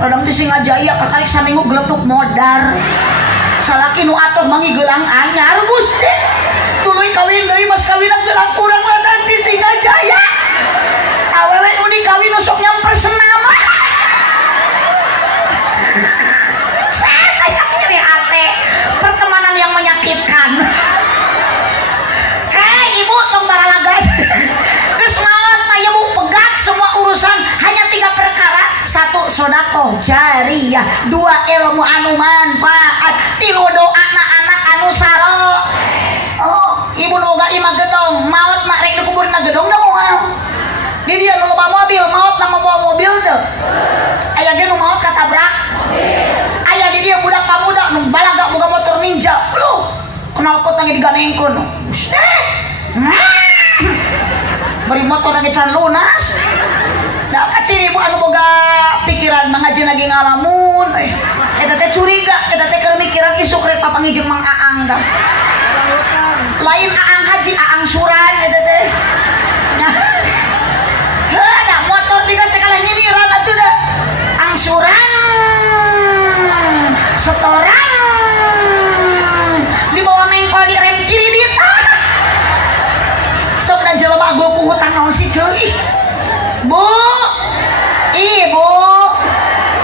Radang teh Singajaya kakarik saminggu geletuk modar. Salaki nu atoh mangi geulang anyar Gusti. Tuluy kawin deui mas kawinna geulang urang ladang di Singajaya. Awewe nu dikawin nu sok nyamper senama. Saya nyeri hati. Pertemanan yang menyakitkan. Hei ibu tong baralaga. Geus maot mah ibu pegat semua urusan hanya 3 perkara. 1 sedekah jariyah, 2 ilmu anu manfaat, 3 doana anak anu saro. Oh, ibu nu boga imah gedong, maot mah rek dikuburna gedong da moal. Di dieu nu loba mobil, maot na membawa mobil teu. Aya ge nu maot katabrak. Aya di dia budak pamuda nu balaga boga motor ninja. Lu kenal pot lagi diganengkeun. Ustaz. Bari motor lagi can lunas. Da kaciri ibu anu boga pikiran mengaji lagi ngalamun. Eta teh curiga, eta teh keur mikiran isuk rek papangi jeung Mang Aang dah. Lain Aang Haji, Aang Suran eta teh. Heuh, da motor digas teh kalah nyindiran atuh da. Angsuran setoran dibawa mengkol di rem kiri dit sok dan jelema agul ku hutang naon sih cuy. Bu ibu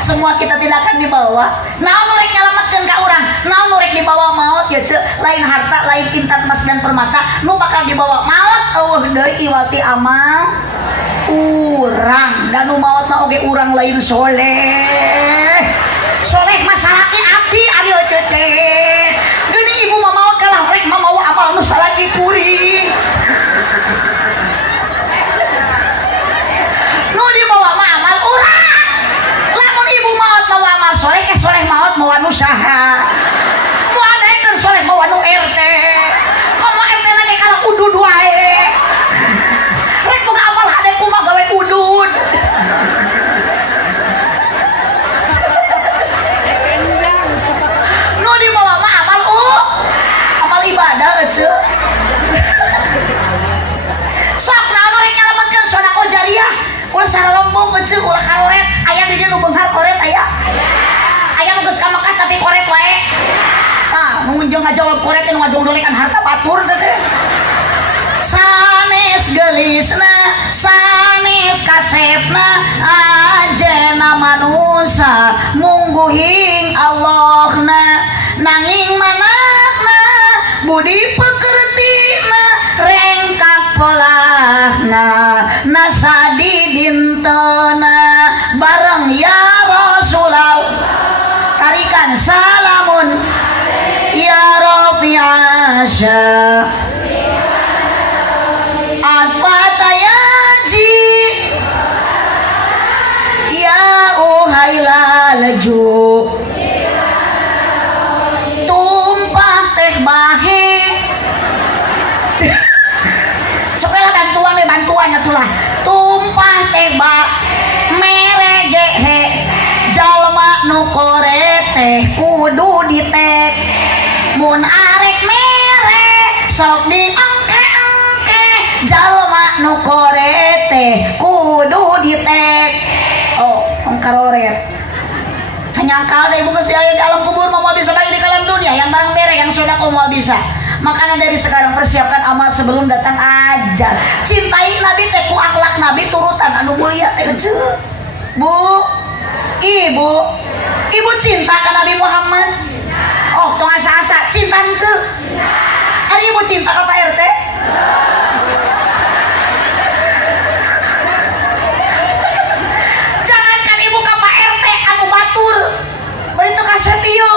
semua kita tidak akan dibawa. Naon norek nyalamatkeun ka urang, naon norek dibawa maut ya ceuk, lain harta lain intan emas dan permata nu bakal dibawa maut eueuh deui iwati amal urang dan nu maot mah oge urang lain soleh mah salaki abdi ari teh geuning ibu mah maot kalah rek mah mawa amal nu salaki kuring nu dibawa mah amal urang lamun ibu maot mawa amal soleh ke soleh maot mawa nu saha moal daekeun soleh mawa nu RT komo RT na ge kalah udud wae rek boga amal hade kumaha gawe udud. Nu dibawa mah amal ibadah ece. Sok naon rek nyalametkeun sedekah jariyah ulah sarombong ece ulah karoret aya di dieu nu beunghar koret aya. Aya nu geus ka Mekah tapi koret wae. Tah nu jeung ngajawab koret nu ngadongdolekan harta batur teh. Sanes gelisna sanes kasepna ajena manusia mungguhing Allahna nanging manakna budi pekertina rengkak polahna nasadi dintena bareng ya Rasulullah tarikan salamun ya Rafi'asya Al-Fatayaji ya uhaila laju tumpah teh bahe sekolah bantuan atulah tumpah teh bah merege he jalma nu kore teh kudu ditek mun arek mere sok diangke-angke jalma nu korete kudu ditek. Oh, karoret hanya akal deh bukan di alam kubur mau bisa baik di alam dunia yang barang berek yang sudah kau mau bisa. Makanya dari sekarang persiapkan amal sebelum datang ajal. Cintai Nabi teh ku akhlak Nabi turutan anu mulia teh kecil. Bu, ibu cinta ke Nabi Muhammad? Oh, tong asa-asa cinta henteu. Ari ibu cinta ke Pak RT? Jangankan ibu ke Pak RT anu batur. Bari teu kasep ieu.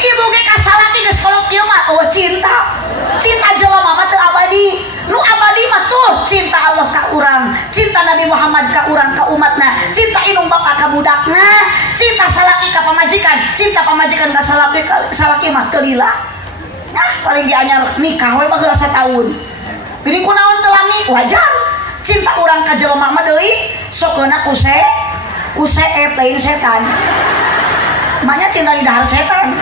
Ibu ge kasalaki geus kolot kieu mah oh cinta jelema mah teu abadi. Nu abadi mah tuh cinta Allah ka urang, cinta Nabi Muhammad ka urang ka umatna, cinta indung bapa ka budakna, cinta salaki ka pamajikan, cinta pamajikan ka salaki mah teu lila. Nah, paling dianyar nikah we mah heula sataun. Geuning kunaon teu lami wajar. Cinta urang ka jelema mah deui sokeuna kuse lain setan. Makanya cinta di dahar setan.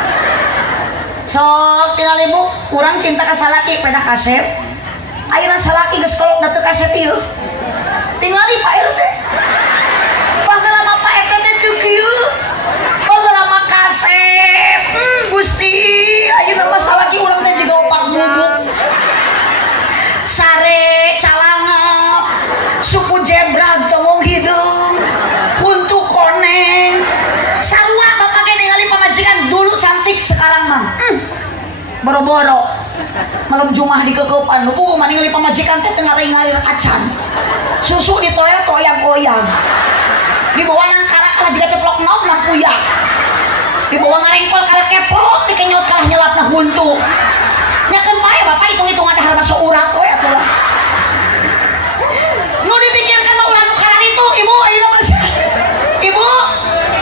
Sok tinggal ibu kurang cinta ka salaki pedah kasep ayeuna salaki geus kolot da teu kasep ieu tinggali Pak RT panggala Pak RT teh teu kieu panggala mah kasep Gusti ayeuna mah salaki urang teh jiga opak bubuk sare calangap suku jebrag tongong hidung huntu koneng sarua bapak ge ningali pamajikan dulu cantik sekarang mah boro-boro malam Jumat di kekepan nu puguh ningali pamajikan teh tengah ngalir acan susu di toel toyang-oyang di bawah nangkarak kalah jiga ceplok nob lampuyak di bawah ngarengkol kalah kepo dikenyot kalah nyelapna huntu nyakeun bae bapak hitung-hitung ada harma seurat we atuh lah nu dipikirkan mah ulah nu karan itu ibu ayeuna mah ibu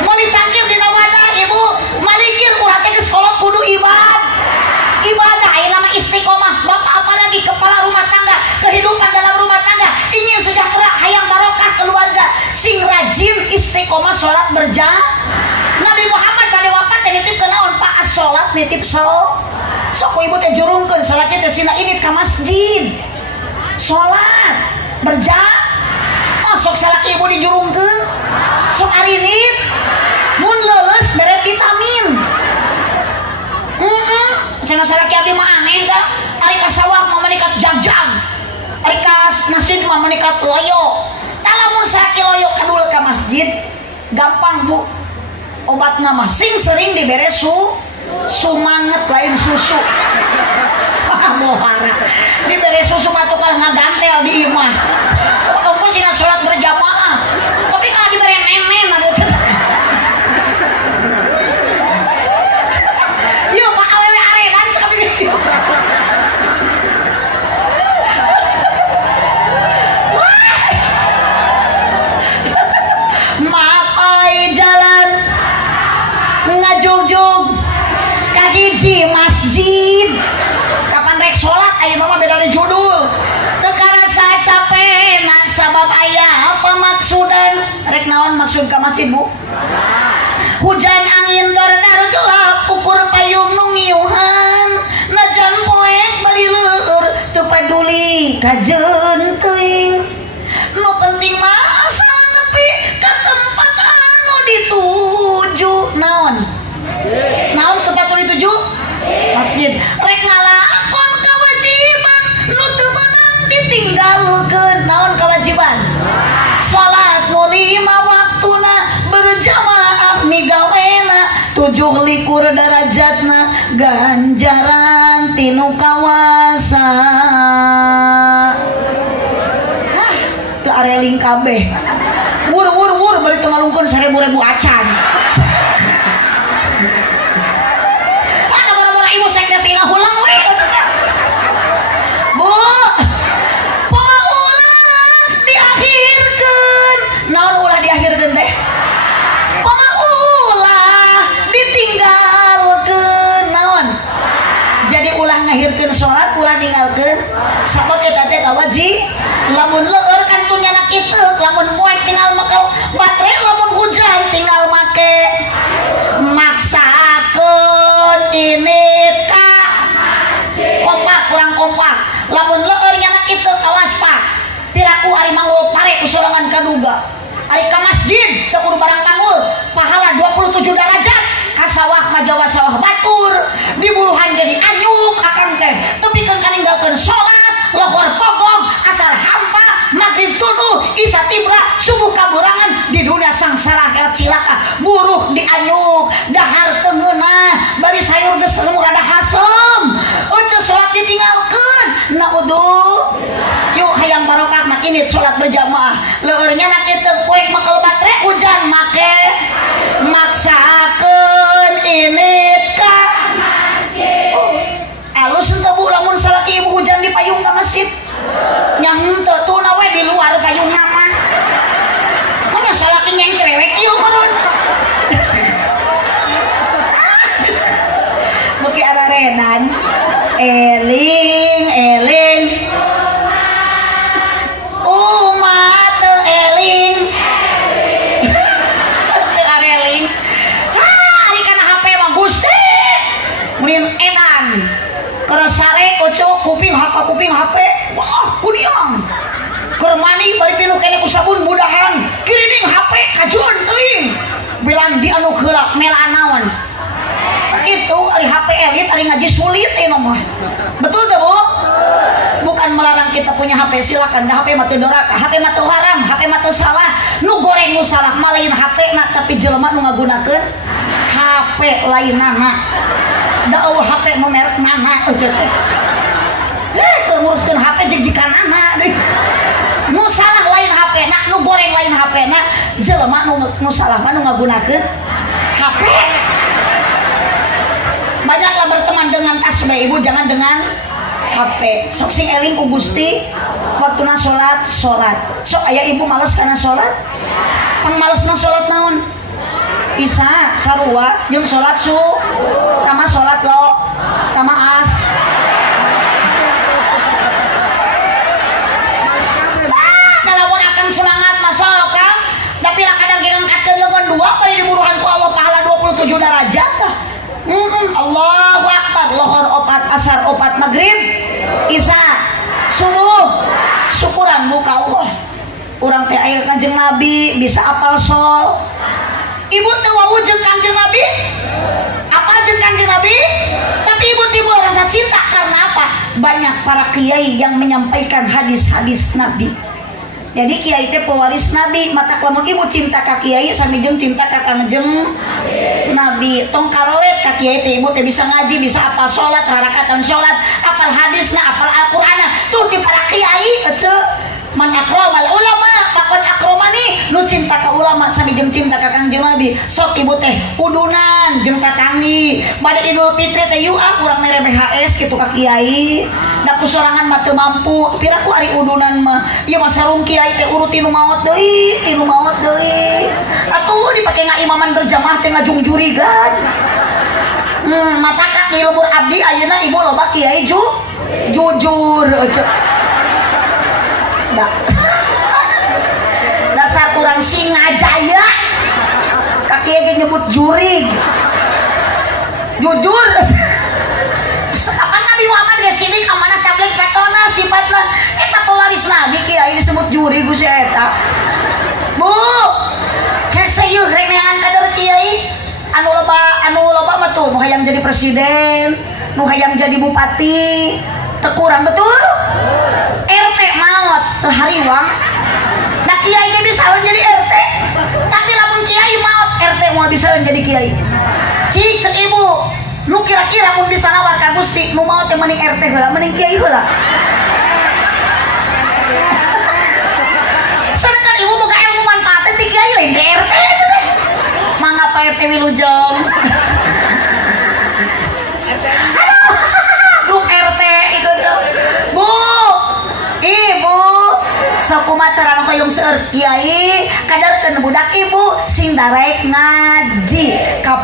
mau dicangkir dina wadah ibu malikir urang teh geus kolot kudu ibadah ayeuna mah istiqomah bapak apalagi kepala rumah tangga kehidupan dalam rumah tangga ingin sejahtera hayang barokah keluarga sing rajin istiqomah salat berjamaah Nabi Muhammad pada wafat teh nitipkeun naon Pak salat nitip sok ibu teh jurungkeun salatnya teh sina init ka masjid salat berjamaah sok salaki ibu dijurungkeun sok arinit mun leuleus bere vitamin cenah salaki abdi mah aneh dah ari ka sawah mah menikat jagjag ari ka masjid mah menikat loyo talamun salaki loyo kadul ka masjid gampang bu obatna mah sing sering dibere sumanget lain susu mohara dibere susu mah tukang ngagantel di imah tunggu sina salat berjamaah tapi kalau dibere nenen ada yuk pak awewe arenan cakap ini mapai jalan ngajugjug kahiji masjid kapan rek sholat ayeuna mah bedana judul teu karasa capena sabab aya apa maksudan rek naon maksud ka masjid bu hujan angin dar-dar gelap ukur payung nu ngiuhan najan poek bari leur teu paduli ka jeun teuing nu penting mah asal nepi ka tempat anu dituju naon tempat anu dituju masjid rek ngalakon kewajiban nu teu meunang ditinggalkeun naon kewajiban salat nu 5 waktuna berjamaah migawena 7 derajatna ganjaran tinu kawasa teu areling kabeh wur bari teu ngalungkeun 1000 acan ibu sekda sing ulang we bu pemaulah diakhirkeun naon ulah diakhirkeun teh pemaulah ditinggalkeun naon jadi ulah ngahirkeun salat ulah ninggalkeun sabab eta teh wajib lamun leueur kan tunyana kitu lamun poek tinggal make baterai lamun hujan tinggal make maksakeun ini lamun leur nyana kitu awas pak piraku ari manggul pare usulangan kaduga ari ka masjid teu kudu barang panggul pahala 27 derajat ka sawah majawa sawah batur di buluhan jadi anyuk akang teh tepikeun kaninggalkeun salat lohor pogong asar hampa maghrib tuluh isya tibra subuh kaburangan di dunia sangsara akhirat cilaka buruh di anyuk dahar teu ngeunah bari sayur geus rada hasem euceus salat ditinggalkeun naudzu yuk hayang barokah mak ini salat berjamaah leurnya nak kitu poek makel batre hujan make maksaakeun init ka alus teu bu lamun salaki ibu hujan di payung ka masjid nya henteu tuna we di luar payung nama manya salaki nyeng cerewek ieu kurun mugi ararenan eling eling umat eling areling ari kana HP mah Gusti mun edan keresare kocok kuping HP wah kudiang keur mani bari pinuh kene ku sabun budahan kiriding HP kajuan teuing bilang di anu heula melaan naon itu ari HP elit ari ngaji sulit ieu mah betul teh Bu bukan melarang kita punya HP silakan dah HP mah teu doraka HP mah teu haram HP mah teu salah nu goreng nu salah mah lain HP na tapi jelema nu ngagunakeun HP lainana da eueuh HP nu merek mana euceut teh keur nguruskeun HP jijikanana deui nu salah lain HP na nu goreng lain HP na jelema nu salah mah nu ngagunakeun HP banyaklah berteman dengan tasbih ibu jangan dengan HP sok sing eling ku Gusti waktuna salat sok aya ibu males kana salat pang malesna salat naon Isya sarua jeung salat tama salat lo tama as lamun akan semangat masuk kan tapi lah kadang ngangkatkeun leungeun dua bari diburuhan ku Allah pahala 27 derajat tah Allahu Akbar lohor opat asar opat maghrib isya subuh syukuran muka Allah urang teh aya Kanjeng Nabi bisa apal sol ibu teh wawujud Kanjeng Nabi apal jeung Kanjeng Nabi tapi ibu timbul rasa cinta karena apa banyak para kiai yang menyampaikan hadis-hadis Nabi jadi kiai teh pewaris Nabi mata lamun ibu cinta ka kiai sami jeung cinta ka Kanjeng Nabi tong karolet ka kiai teh ibu teh bisa ngaji bisa apal salat rakatan salat apal hadisna apal Al-Qur'ana tuh ti para kiai ece man akramal ulama pakon akramani nu cinta ka ulama sami jeung cinta ka Kanjeng Nabi sok ibu teh udunan jeung tatanggi bade Idul Fitri teh yuk urang mere BHS kitu ka kiai da kusorangan mah teu mampu piraku ari udunan mah ieu mah sarung kiai teh urut tinu maot deui atuh dipake ngaimaman berjamaah teh ngajungjurigan matakak di lembur abdi ayeuna ibu loba kiai jujur dasar kurang Singajaya kaki lagi nyebut jurig jujur kapan Nabi Muhammad gak sidik amanah tablet petona sifatna eta pewaris Nabi kiai disebut juri Gusti eta Bu heseuh remehan kader kiai anu loba mah tuh nu hayang jadi presiden nu hayang jadi bupati teu kurang betul RT maot teu hariwang nah kiai ge bisa jadi RT tapi lamun kiai maot RT mau bisa jadi kiai cik cek ibu nu kira-kira mun bisa ngawar ka Gusti nu maot teh mending RT heula mending kiai heula sedangkan ibu boga ilmu manfaatnya ti kiai lain di RT teh mangga Pak RT Wilujeng aduh grup RT itu tuh Bu ibu sakumaha carana hoyong seueur kiai kadarkeun budak ibu sing darek ngaji ka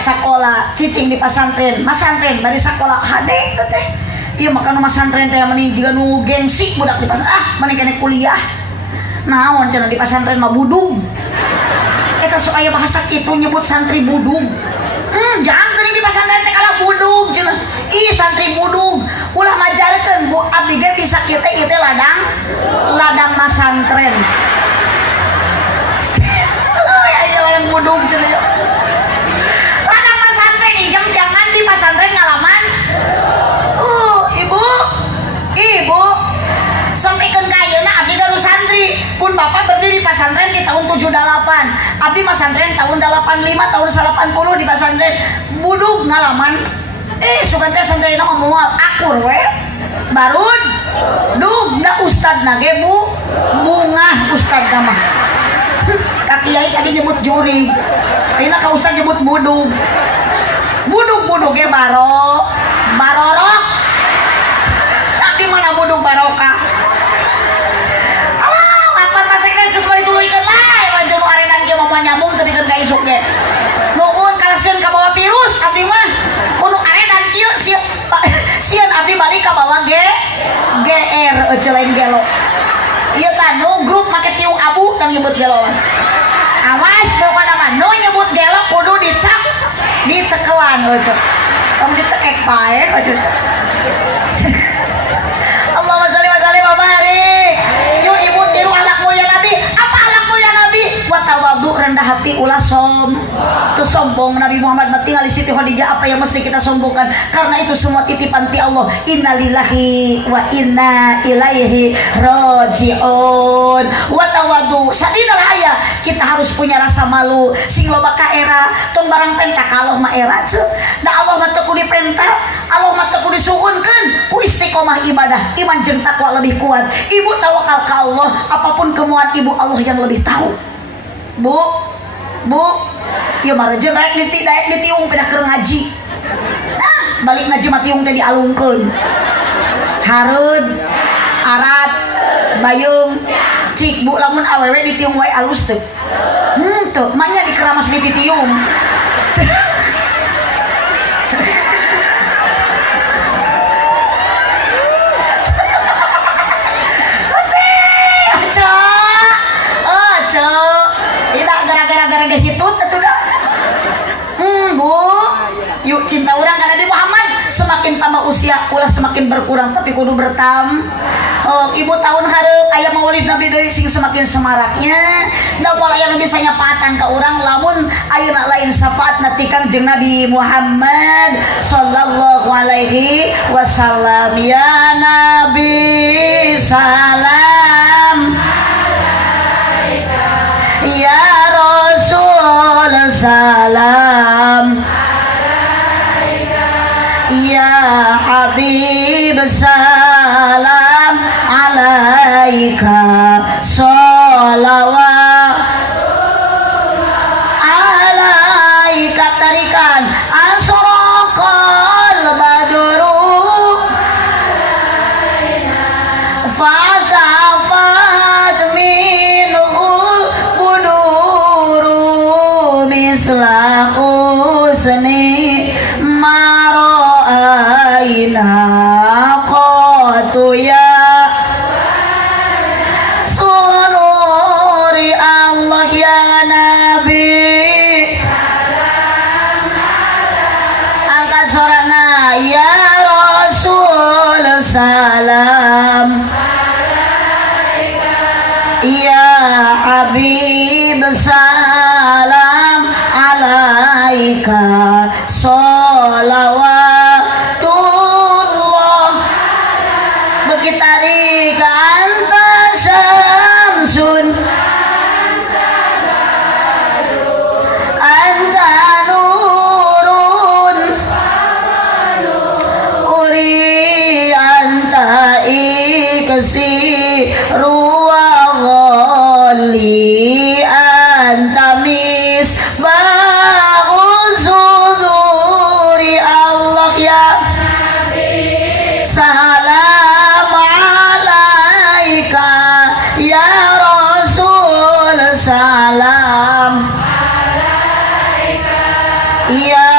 sakola cicing di pasantren masantren bari sakola hade teh teh ieu maka nu masantren teh meni jiga nu gengsi budak di pasantren meni kene kuliah naon cenah di pasantren mah budung eta sok aya bahasa kitu nyebut santri budung jangan geuning di pasantren teh kalah budung cenah ih santri budung ulah majarkeun abdi ge bisa kita itu ladang masantren. Ya orang budug cenah. Ladang masantren ijem jangan di pasantren ngalaman. Ibu sampaikan ka ayeuna abdi garu santri pun bapak berdiri di pasantren di tahun 78 abdi masantren tahun 85 tahun 80 di pasantren budug ngalaman suka teh santrina ngomong akur we barud dug da ustad na ge bunga ustad nama ka kiai tadi nyebut jurig ayeuna ka ustad nyebut budug ge barorok di mana budug barokah apa pasek geus bari tuluykeun lae wajur arenan ge mah nyambung tapi kan ka isuk ge nuhun kalaseun ka bawa virus abdi mah mun arenan kieu sieun abdi balik ka bawa GR lain gelo ieu tah nu grup make tiung abu dan nyebut gelo awas pokona mah nu nyebut gelo kudu dicekelan cek kamu dicekek pae cek Allahumma sholli wa sallim wa barik. Yuk ibu tiru ahlak mulia Nabi. Apa ahlak mulia Nabi? Wa tawadhu, rendah hati, ulah teu sombong. Nabi Muhammad mati ngali Siti Khadijah apa yang mesti kita sombongkan karena itu semua titipan ti Allah. Innalillahi wa inna ilaihi rajiun. Wa tawadhu, sadinal haya, kita harus punya rasa malu. Sing loba ka era tong barang penta kalau mah era ceuk. Da Allah mah teu kudu diperintah, Allah mah teu kudu disuhunkeun ku istiqomah ibadah. Iman jeung takwa lebih kuat. Ibu tawakal ka Allah, apapun kemuan ibu Allah yang lebih tahu. Bu, ieu mah reujeun daek ditiung pindah keur ngaji. Nah, balik ngaji mah tiung teh dialungkeun. Harud, arat, bayung, cik bu lamun awewe ditiung wae alus teu. Teu, manya dikeramas dititiung. Gara-gara dehitut atuh dah. Bu, yuk cinta orang ka Nabi Muhammad semakin tambah usia ulah semakin berkurang tapi kudu bertam. Ibu tahun hareup aya maulid Nabi deui sing semakin semaraknya. Da moal aya nu bisa nyapaatan ka urang lamun ayeuna lain syafaatna ti Kangjeng Nabi Muhammad sallallahu alaihi wasallam. Ya Nabi salam, ya Rasul salam, ya Habib salam alaika sholawat alaika tarikan asraqal badru fatafat minhul buduru misla usni maro'aina qatu ya sururi Allah ya Nabi. Angkat suarana ya Rasul salam, ya Habib salam alaika sholawatullah begitarika anta syamsun anta nurun uri anta iksi ruwa ghali anta misbahu suduri Allah ya salam alaika ya Rasul salam, ya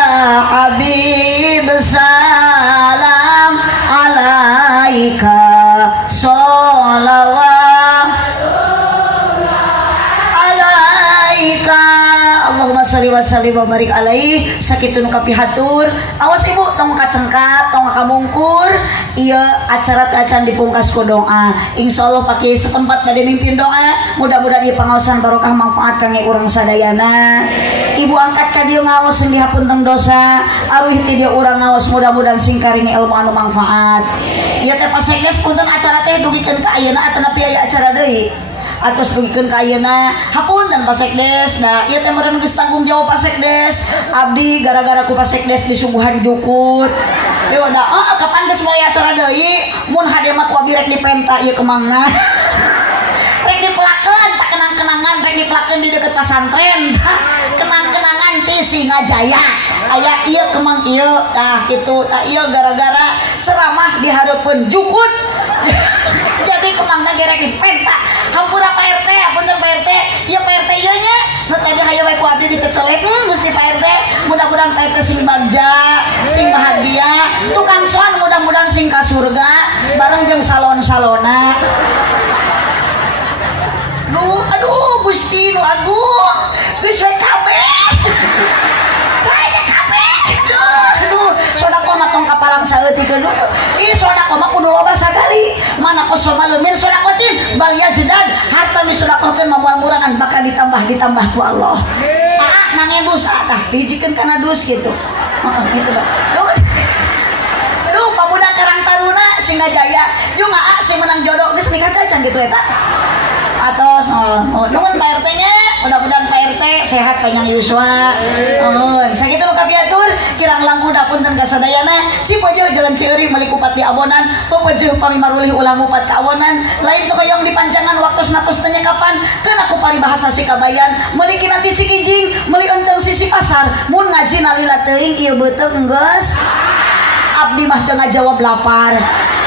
Habib salam alaika sholawat alaika. Allahumma sholli wa sallim wa barik alaihi. Sakitu nu kapihatur awas ibu tong kacengkat tong kamungkur iya acara acan dipungkas ku doa insyaallah pakai setempat pada mimpin doa mudah-mudahan ieu pangaosan barokah manfaat kangge urang sadayana ibu angkat ka dieu ngaos sing dihapunten dosa aruh ti dieu urang ngaos mudah-mudahan sing karing ilmu anu manfaat ieu teh pasekdes punten acara teh dugikeun ka ayeuna atanepi aya acara deui atos dugikeun ka ayeuna hapunten Pak Sekdes. Nah ieu teh meureun geus tanggung jawab Pak Sekdes abdi gara-gara ku Pak Sekdes disuguhan jukut ya udah kapan geus mulai acara deui mun hade mah ku abdi rek dipenta ieu kemangna rek dipelakeun tak kenang-kenangan rek dipelakeun di deket pasantren kenang-kenangan ti Singajaya aya ieu kemang ieu tah kitu tah ieu gara-gara ceramah dihareupeun jukut jadi kemangna gerek dipenta hampura Pak RT apunten Pak RT ieu Pak RT ieu nya nu tadi hayu wae ku abdi dicecelep Gusti Pak RT mudah-mudahan Pak RT sing bagja sing bahagia tukang soan mudah-mudahan sing ka surga bareng jeung salon-salona aduh Gusti nu agung geus we kabeh kaya kabeh aduh sodako mah tong kapalang saeutik aduh ieu sodako mah kudu loba sakali mana kosoma leumin sodakotin bal yajdan harta mi sodakotin moal murangan bakal ditambah ku Allah nangedus tah dijikeun kana dus gitu gitu Bang duh pabudak Karang Taruna Singajaya jeung sing menang jodoh geus nikah can gitu eta atos nuhun Pak RT nya mudah-mudahan Pak RT sehat panjang yuswa nuhun sakitu nu kapiatur kirang langkung punten ka sadayana Cipeujeul Jalan Cieurik meuli Bupati Abonan pepeujuh pamimarulih ulang upat ka Abonan lain teu hoyong dipancangan waktosna tos tanya kapan keun aku paribahasa Sikabayan meuli kinanti Cikijing meuli Enteung sisi pasar mun ngaji nalila teuing ieu beuteug geus abdi mah teu ngajawab lapar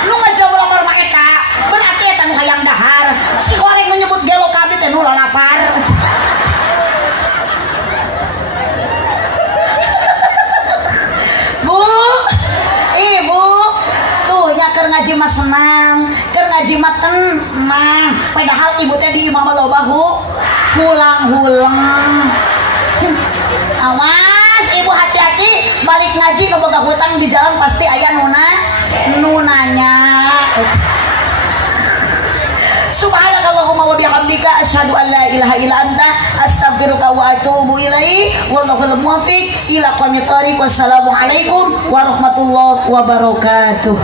nu ngajawab lapar mah eta berarti eta nu hayang dahar si goreng menyebut gelo kabit teh nu lalapar Bu ibu tuh nya keur ngaji mah senang keur ngaji mah tenang padahal ibu teh di imah loba hulang-hulang awas ibu hati-hati balik ngaji nu boga hutang di jalan pasti aya nunanya Subhanakallahumma wa bihamdika asyhadu an la ilaha illa anta astaghfiruka wa atubu ilaik wallahul muwaffiq ila aqwamit thoriq wassalamu alaikum warahmatullahi wabarakatuh.